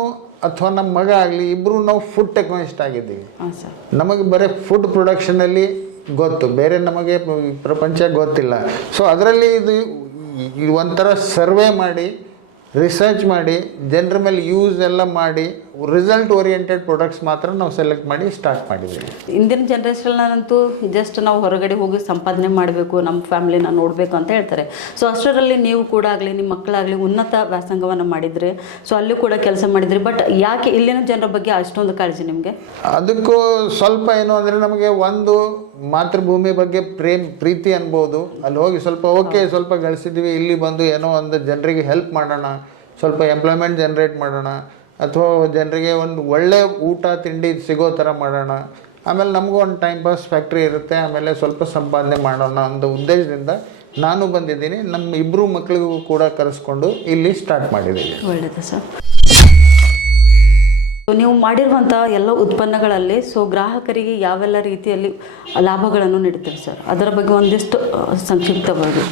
ಅಥವಾ ನಮ್ಮ ಮಗ ಆಗಲಿ ಇಬ್ಬರು ನಾವು ಫುಡ್ ಟೆಕ್ನಾಲಜಿಸ್ಟ್ ಆಗಿದ್ದೀವಿ. ಹಾಂ ಸರ್. ನಮಗೆ ಬರೀ ಫುಡ್ ಪ್ರೊಡಕ್ಷನಲ್ಲಿ ಗೊತ್ತು, ಬೇರೆ ನಮಗೆ ಪ್ರಪಂಚ ಗೊತ್ತಿಲ್ಲ. ಸೊ ಅದರಲ್ಲಿ ಇದು ಒಂಥರ ಸರ್ವೆ ಮಾಡಿ, ರಿಸರ್ಚ್ ಮಾಡಿ, ಜನರ ಮೇಲೆ ಯೂಸ್ ಎಲ್ಲ ಮಾಡಿ, ರಿಸಲ್ಟ್ ಓರಿಯೆಂಟೆಡ್ ಪ್ರಾಡಕ್ಟ್ಸ್ ಮಾತ್ರ ನಾವು ಸೆಲೆಕ್ಟ್ ಮಾಡಿ ಸ್ಟಾರ್ಟ್ ಮಾಡಿದ್ದೀವಿ. ಇಂದಿನ ಜನ್ರೇಷನ್ನಂತೂ ಜಸ್ಟ್ ನಾವು ಹೊರಗಡೆ ಹೋಗಿ ಸಂಪಾದನೆ ಮಾಡಬೇಕು, ನಮ್ಮ ಫ್ಯಾಮಿಲಿನ ನೋಡಬೇಕು ಅಂತ ಹೇಳ್ತಾರೆ. ಸೊ ಅಷ್ಟರಲ್ಲಿ ನೀವು ಕೂಡ ಆಗಲಿ, ನಿಮ್ಮ ಮಕ್ಕಳಾಗಲಿ ಉನ್ನತ ವ್ಯಾಸಂಗವನ್ನು ಮಾಡಿದರೆ, ಸೊ ಅಲ್ಲೂ ಕೂಡ ಕೆಲಸ ಮಾಡಿದ್ರಿ. ಬಟ್ ಯಾಕೆ ಇಲ್ಲಿನ ಜನರ ಬಗ್ಗೆ ಅಷ್ಟೊಂದು ಕಾಳಜಿ ನಿಮಗೆ? ಅದಕ್ಕೂ ಸ್ವಲ್ಪ ಏನು ಅಂದರೆ ನಮಗೆ ಒಂದು ಮಾತೃಭೂಮಿ ಬಗ್ಗೆ ಪ್ರೀತಿ ಅನ್ಬೋದು. ಅಲ್ಲಿ ಹೋಗಿ ಸ್ವಲ್ಪ ಗಳಿಸಿದ್ವಿ, ಇಲ್ಲಿ ಬಂದು ಏನೋ ಒಂದು ಜನರಿಗೆ ಹೆಲ್ಪ್ ಮಾಡೋಣ, ಸ್ವಲ್ಪ ಎಂಪ್ಲಾಯ್ಮೆಂಟ್ ಜನ್ರೇಟ್ ಮಾಡೋಣ, ಅಥವಾ ಜನರಿಗೆ ಒಂದು ಒಳ್ಳೆ ಊಟ ತಿಂಡಿ ಸಿಗೋ ಥರ ಮಾಡೋಣ. ಆಮೇಲೆ ನಮಗೂ ಒಂದು ಟೈಮ್ ಪಾಸ್ ಫ್ಯಾಕ್ಟ್ರಿ ಇರುತ್ತೆ, ಆಮೇಲೆ ಸ್ವಲ್ಪ ಸಂಪಾದನೆ ಮಾಡೋಣ ಅನ್ನೋ ಉದ್ದೇಶದಿಂದ ನಾನು ಬಂದಿದ್ದೀನಿ. ನಮ್ಮ ಇಬ್ಬರು ಮಕ್ಕಳಿಗೂ ಕೂಡ ಕರೆಸ್ಕೊಂಡು ಇಲ್ಲಿ ಸ್ಟಾರ್ಟ್ ಮಾಡಿದ್ದೀವಿ. ಒಳ್ಳೆಯದು ಸರ್. ನೀವು ಮಾಡಿರುವಂಥ ಎಲ್ಲ ಉತ್ಪನ್ನಗಳಲ್ಲಿ ಗ್ರಾಹಕರಿಗೆ ಯಾವೆಲ್ಲ ರೀತಿಯಲ್ಲಿ ಲಾಭಗಳನ್ನು ನೀಡ್ತೀರಿ ಸರ್? ಅದರ ಬಗ್ಗೆ ಒಂದಿಷ್ಟು ಸಂಕ್ಷಿಪ್ತವಾಗಿ.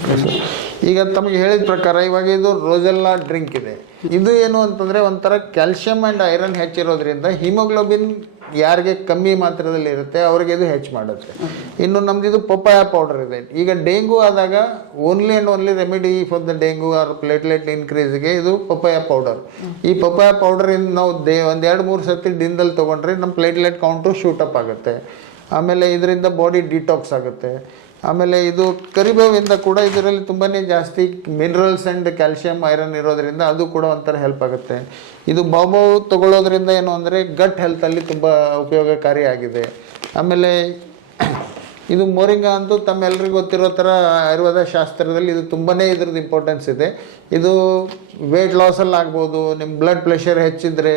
ಈಗ ತಮಗೆ ಹೇಳಿದ ಪ್ರಕಾರ ಇವಾಗ ಇದು ರೋಜೆಲ್ಲಾ ಡ್ರಿಂಕ್ ಇದೆ. ಇದು ಏನು ಅಂತಂದರೆ ಒಂಥರ ಕ್ಯಾಲ್ಶಿಯಂ ಆ್ಯಂಡ್ ಐರನ್ ಹೆಚ್ಚಿರೋದ್ರಿಂದ ಹಿಮೋಗ್ಲೋಬಿನ್ ಯಾರಿಗೆ ಕಮ್ಮಿ ಮಾತ್ರದಲ್ಲಿ ಇರುತ್ತೆ ಅವ್ರಿಗೆ ಇದು ಹೆಚ್ಚು ಮಾಡುತ್ತೆ. ಇನ್ನು ನಮ್ದು ಇದು ಪಪ್ಪಾಯ ಪೌಡರ್ ಇದೆ. ಈಗ ಡೆಂಗು ಆದಾಗ only and only remedy for the dengue or platelet ಇನ್ಕ್ರೀಸ್ಗೆ ಇದು ಪಪ್ಪಾಯ ಪೌಡರ್. ಈ ಪಪ್ಪಾಯ ಪೌಡರಿಂದ ನಾವು 1-2-3 ಸರ್ತಿ ದಿನದಲ್ಲಿ ತೊಗೊಂಡ್ರೆ ನಮ್ಮ ಪ್ಲೇಟ್ಲೆಟ್ ಕೌಂಟು ಶೂಟಪ್ ಆಗುತ್ತೆ. ಆಮೇಲೆ ಇದರಿಂದ ಬಾಡಿ ಡಿಟಾಕ್ಸ್ ಆಗುತ್ತೆ. ಆಮೇಲೆ ಇದು ಕರಿಬೇವಿಂದ ಕೂಡ ಇದರಲ್ಲಿ ತುಂಬಾ ಜಾಸ್ತಿ ಮಿನರಲ್ಸ್ ಆ್ಯಂಡ್ ಕ್ಯಾಲ್ಶಿಯಂ ಐರನ್ ಇರೋದ್ರಿಂದ ಅದು ಕೂಡ ಒಂಥರ ಹೆಲ್ಪ್ ಆಗುತ್ತೆ. ಇದು ಬಾವು ತಗೊಳ್ಳೋದ್ರಿಂದ ಏನು ಅಂದರೆ ಗಟ್ ಹೆಲ್ತಲ್ಲಿ ತುಂಬ ಉಪಯೋಗಕಾರಿಯಾಗಿದೆ. ಆಮೇಲೆ ಇದು ಮೋರಿಂಗಾ ಅಂತೂ ತಮ್ಮೆಲ್ಲರಿಗೂ ಗೊತ್ತಿರೋ ಥರ ಆಯುರ್ವೇದ ಶಾಸ್ತ್ರದಲ್ಲಿ ಇದು ತುಂಬಾ ಇದ್ರದ್ದು ಇಂಪಾರ್ಟೆನ್ಸ್ ಇದೆ. ಇದು ವೆಯ್ಟ್ ಲಾಸಲ್ಲಿ ಆಗ್ಬೋದು, ನಿಮ್ಮ ಬ್ಲಡ್ ಪ್ರೆಷರ್ ಹೆಚ್ಚಿದ್ರೆ,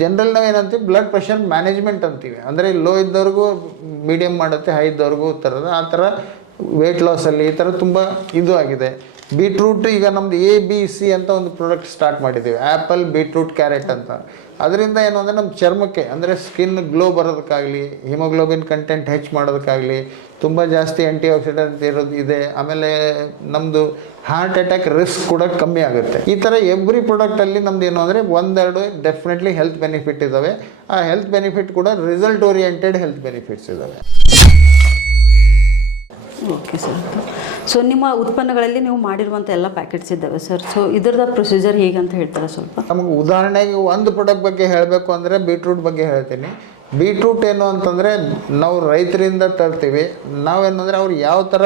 ಜನರಲ್ ನಾವು ಏನಂತೀವಿ ಬ್ಲಡ್ ಪ್ರೆಷರ್ ಮ್ಯಾನೇಜ್ಮೆಂಟ್ ಅಂತೀವಿ. ಅಂದರೆ ಲೋ ಇದ್ದವ್ರಿಗೂ ಮೀಡಿಯಮ್ ಮಾಡುತ್ತೆ, ಹೈ ಇದ್ದವ್ರಿಗೂ ಥರದ ಆ ಥರ ವೆಯ್ಟ್ ಲಾಸಲ್ಲಿ ಈ ಥರ ತುಂಬ ಇದು ಆಗಿದೆ. ಬೀಟ್ರೂಟ್ ಈಗ ನಮ್ಮದು ABC ಅಂತ ಒಂದು ಪ್ರಾಡಕ್ಟ್ ಸ್ಟಾರ್ಟ್ ಮಾಡಿದ್ದೀವಿ, ಆ್ಯಪಲ್, ಬೀಟ್ರೂಟ್, ಕ್ಯಾರೆಟ್ ಅಂತ. ಅದರಿಂದ ಏನು ಅಂದರೆ ನಮ್ಮ ಚರ್ಮಕ್ಕೆ ಅಂದರೆ ಸ್ಕಿನ್ ಗ್ಲೋ ಬರೋದಕ್ಕಾಗಲಿ, ಹಿಮೋಗ್ಲೋಬಿನ್ ಕಂಟೆಂಟ್ ಹೆಚ್ಚು ಮಾಡೋದಕ್ಕಾಗಲಿ ತುಂಬ ಜಾಸ್ತಿ ಆ್ಯಂಟಿ ಆಕ್ಸಿಡೆಂಟ್ ಇರೋದು ಇದೆ. ಆಮೇಲೆ ನಮ್ಮದು ಹಾರ್ಟ್ ಅಟ್ಯಾಕ್ ರಿಸ್ಕ್ ಕೂಡ ಕಮ್ಮಿ ಆಗುತ್ತೆ. ಈ ಥರ ಎವ್ರಿ ಪ್ರಾಡಕ್ಟಲ್ಲಿ ನಮ್ದು ಏನು ಅಂದರೆ 1-2 ಡೆಫಿನೆಟ್ಲಿ ಹೆಲ್ತ್ ಬೆನಿಫಿಟ್ ಇದ್ದಾವೆ. ಆ ಹೆಲ್ತ್ ಬೆನಿಫಿಟ್ ಕೂಡ ರಿಸಲ್ಟ್ ಓರಿಯೆಂಟೆಡ್ ಹೆಲ್ತ್ ಬೆನಿಫಿಟ್ಸ್ ಇದ್ದಾವೆ. Okay sir. ಸೊ ನಿಮ್ಮ ಉತ್ಪನ್ನಗಳಲ್ಲಿ ನೀವು ಮಾಡಿರುವಂಥ ಎಲ್ಲ ಪ್ಯಾಕೆಟ್ಸ್ ಇದ್ದಾವೆ ಸರ್. ಸೊ ಇದರದ ಪ್ರೊಸೀಜರ್ ಹೇಗೆ ಅಂತ ಹೇಳ್ತಾರೆ ಸ್ವಲ್ಪ? ನಮಗೆ ಉದಾಹರಣೆಗೆ ಒಂದು ಪ್ರಾಡಕ್ಟ್ ಬಗ್ಗೆ ಹೇಳಬೇಕು ಅಂದರೆ ಬೀಟ್ರೂಟ್ ಬಗ್ಗೆ ಹೇಳ್ತೀನಿ. ಬೀಟ್ರೂಟ್ ಏನು ಅಂತಂದರೆ ನಾವು ರೈತರಿಂದ ತರ್ತೀವಿ. ನಾವೇನಂದರೆ ಅವ್ರು ಯಾವ ಥರ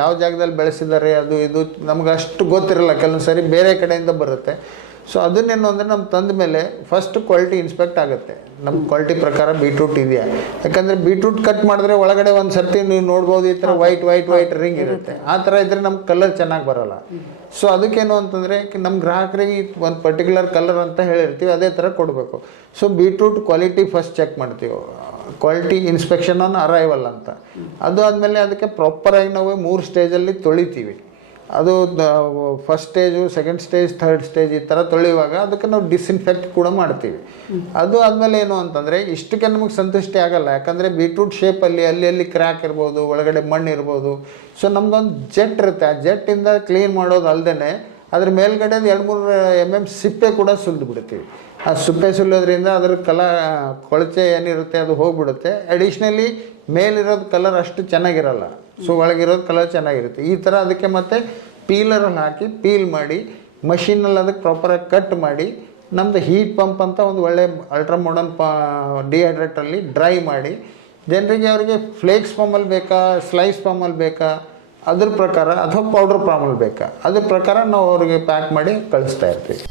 ಯಾವ ಜಾಗದಲ್ಲಿ ಬೆಳೆಸಿದ್ದಾರೆ ಅದು ಇದು ನಮ್ಗೆ ಅಷ್ಟು ಗೊತ್ತಿರಲ್ಲ, ಕೆಲವೊಂದು ಸರಿ ಬೇರೆ ಕಡೆಯಿಂದ ಬರುತ್ತೆ. ಸೊ ಅದನ್ನೇನು ಅಂದರೆ ನಮ್ಮ ತಂದ ಮೇಲೆ ಫಸ್ಟ್ ಕ್ವಾಲಿಟಿ ಇನ್ಸ್ಪೆಕ್ಟ್ ಆಗುತ್ತೆ, ನಮ್ಮ ಕ್ವಾಲಿಟಿ ಪ್ರಕಾರ ಬೀಟ್ರೂಟ್ ಇದೆಯಾ. ಯಾಕಂದರೆ ಬೀಟ್ರೂಟ್ ಕಟ್ ಮಾಡಿದ್ರೆ ಒಳಗಡೆ ಒಂದು ಸರ್ತಿ ನೀವು ನೋಡ್ಬೋದು ಈ ಥರ ವೈಟ್ ರಿಂಗ್ ಇರುತ್ತೆ. ಆ ಥರ ಇದ್ದರೆ ನಮ್ಗೆ ಕಲರ್ ಚೆನ್ನಾಗಿ ಬರೋಲ್ಲ. ಸೊ ಅದಕ್ಕೇನು ಅಂತಂದರೆ ನಮ್ಮ ಗ್ರಾಹಕರಿಗೆ ಒಂದು ಪರ್ಟಿಕ್ಯುಲರ್ ಕಲರ್ ಅಂತ ಹೇಳಿರ್ತೀವಿ, ಅದೇ ಥರ ಕೊಡಬೇಕು. So beetroot quality first check ಮಾಡ್ತೀವಿ, ಕ್ವಾಲಿಟಿ ಇನ್ಸ್ಪೆಕ್ಷನ್ ಆನ್ ಅರೈವಲ್ ಅಂತ. ಅದು ಆದಮೇಲೆ ಅದಕ್ಕೆ ಪ್ರಾಪರಾಗಿ ನಾವು 3 ಸ್ಟೇಜಲ್ಲಿ ತೊಳಿತೀವಿ. ಅದು first stage, second stage, third stage ಈ ಥರ ತೊಳೆಯುವಾಗ ಅದಕ್ಕೆ ನಾವು ಡಿಸ್ಇನ್ಫೆಕ್ಟ್ ಕೂಡ ಮಾಡ್ತೀವಿ. ಅದು ಆದಮೇಲೆ ಏನು ಅಂತಂದರೆ ಇಷ್ಟಕ್ಕೆ ನಮಗೆ ಸಂತುಷ್ಟಿ ಆಗಲ್ಲ. ಯಾಕಂದರೆ ಬೀಟ್ರೂಟ್ ಶೇಪಲ್ಲಿ ಅಲ್ಲಿ ಕ್ರ್ಯಾಕ್ ಇರ್ಬೋದು, ಒಳಗಡೆ ಮಣ್ಣು ಇರ್ಬೋದು. ಸೊ ನಮ್ಗೊಂದು ಜೆಟ್ ಇರುತ್ತೆ, ಆ ಜೆಟ್ಟಿಂದ ಕ್ಲೀನ್ ಮಾಡೋದು ಅಲ್ಲದೆ ಅದ್ರ ಮೇಲ್ಗಡೆ 2-3 mm ಸಿಪ್ಪೆ ಕೂಡ ಸುಲಿದು ಬಿಡ್ತೀವಿ. ಆ ಸಿಪ್ಪೆ ಸುಲಿಯೋದ್ರಿಂದ ಅದ್ರ ಕೊಳಚೆ ಏನಿರುತ್ತೆ ಅದು ಹೋಗ್ಬಿಡುತ್ತೆ. ಅಡಿಷ್ನಲಿ ಮೇಲಿರೋದು ಕಲರ್ ಅಷ್ಟು ಚೆನ್ನಾಗಿರಲ್ಲ, ಸೊ ಒಳಗಿರೋದು ಕಲರ್ ಚೆನ್ನಾಗಿರುತ್ತೆ. ಈ ಥರ ಅದಕ್ಕೆ ಮತ್ತೆ ಪೀಲರಲ್ಲಿ ಹಾಕಿ ಪೀಲ್ ಮಾಡಿ ಮಷೀನಲ್ಲಿ ಅದಕ್ಕೆ ಪ್ರಾಪರಾಗಿ ಕಟ್ ಮಾಡಿ ನಮ್ಮದು ಹೀಟ್ ಪಂಪ್ ಅಂತ ಒಂದು ಒಳ್ಳೆ ಅಲ್ಟ್ರಾ ಮಾಡರ್ನ್ ಡಿಹೈಡ್ರೇಟಲ್ಲಿ ಡ್ರೈ ಮಾಡಿ ಜನರಿಗೆ ಅವರಿಗೆ ಫ್ಲೇಕ್ಸ್ ಫಾರ್ಮಲ್ಲಿ ಬೇಕಾ, ಸ್ಲೈಸ್ ಫಾರ್ಮಲ್ಲಿ ಬೇಕಾ ಅದ್ರ ಪ್ರಕಾರ, ಅಥವಾ ಪೌಡರ್ ಫಾರ್ಮಲ್ಲಿ ಬೇಕಾ ಅದ್ರ ಪ್ರಕಾರ ನಾವು ಅವ್ರಿಗೆ ಪ್ಯಾಕ್ ಮಾಡಿ ಕಳಿಸ್ತಾ ಇರ್ತೀವಿ.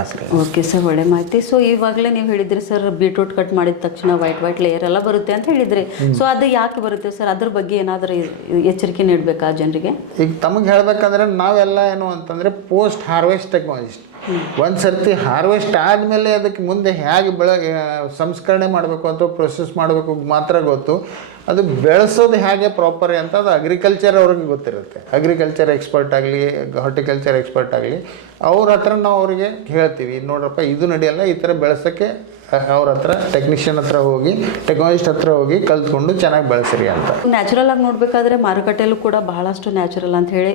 ಆಸರೆ. ಓಕೆ ಸರ್, ಒಳ್ಳೆ ಮಾಹಿತಿ. ಸೊ ಇವಾಗಲೇ ನೀವು ಹೇಳಿದ್ರಿ ಸರ್, ಬೀಟ್ರೂಟ್ ಕಟ್ ಮಾಡಿದ ತಕ್ಷಣ ವೈಟ್ ಲೇಯರ್ ಎಲ್ಲ ಬರುತ್ತೆ ಅಂತ ಹೇಳಿದ್ರಿ. ಸೊ ಅದು ಯಾಕೆ ಬರುತ್ತೆ ಸರ್? ಅದ್ರ ಬಗ್ಗೆ ಏನಾದರೂ ಎಚ್ಚರಿಕೆ ನೀಡಬೇಕಾ ಜನರಿಗೆ? ಈಗ ತಮಗೆ ಹೇಳ್ಬೇಕಂದ್ರೆ ನಾವೆಲ್ಲ ಏನು ಅಂತಂದರೆ ಪೋಸ್ಟ್ ಹಾರ್ವೆಸ್ಟ್ ಟೆಕ್ನಾಲಜಿಸ್ಟ್. ಒಂದು ಸರ್ತಿ ಹಾರ್ವೆಸ್ಟ್ ಆದಮೇಲೆ ಅದಕ್ಕೆ ಮುಂದೆ ಹೇಗೆ ಸಂಸ್ಕರಣೆ ಮಾಡಬೇಕು ಅಥವಾ ಪ್ರೊಸೆಸ್ ಮಾಡಬೇಕು ಮಾತ್ರ ಗೊತ್ತು. ಅದು ಬೆಳೆಸೋದು ಹೇಗೆ ಪ್ರಾಪರ್ ಅಂತ ಅದು ಅಗ್ರಿಕಲ್ಚರ್ ಅವ್ರಿಗೆ ಗೊತ್ತಿರುತ್ತೆ. ಅಗ್ರಿಕಲ್ಚರ್ ಎಕ್ಸ್ಪರ್ಟ್ ಆಗಲಿ, ಹಾರ್ಟಿಕಲ್ಚರ್ ಎಕ್ಸ್ಪರ್ಟ್ ಆಗಲಿ, ಅವ್ರ ಹತ್ರ ನಾವು ಅವರಿಗೆ ಹೇಳ್ತೀವಿ, ನೋಡ್ರಪ್ಪ ಇದು ನಡೆಯಲ್ಲ, ಈ ಥರ ಬೆಳೆಸೋಕ್ಕೆ ಅವ್ರ ಹತ್ರ ಟೆಕ್ನಿಷಿಯನ್ ಹತ್ರ ಹೋಗಿ, ಟೆಕ್ನಾಲಜಿಸ್ಟ್ ಹತ್ರ ಹೋಗಿ ಕಲ್ತ್ಕೊಂಡು ಚೆನ್ನಾಗಿ ಬೆಳೆಸಿರಿ ಅಂತ. ನ್ಯಾಚುರಲ್ ಆಗಿ ನೋಡಬೇಕಾದ್ರೆ ಮಾರುಕಟ್ಟೆಯಲ್ಲೂ ಕೂಡ ಬಹಳಷ್ಟು ನ್ಯಾಚುರಲ್ ಅಂತ ಹೇಳಿ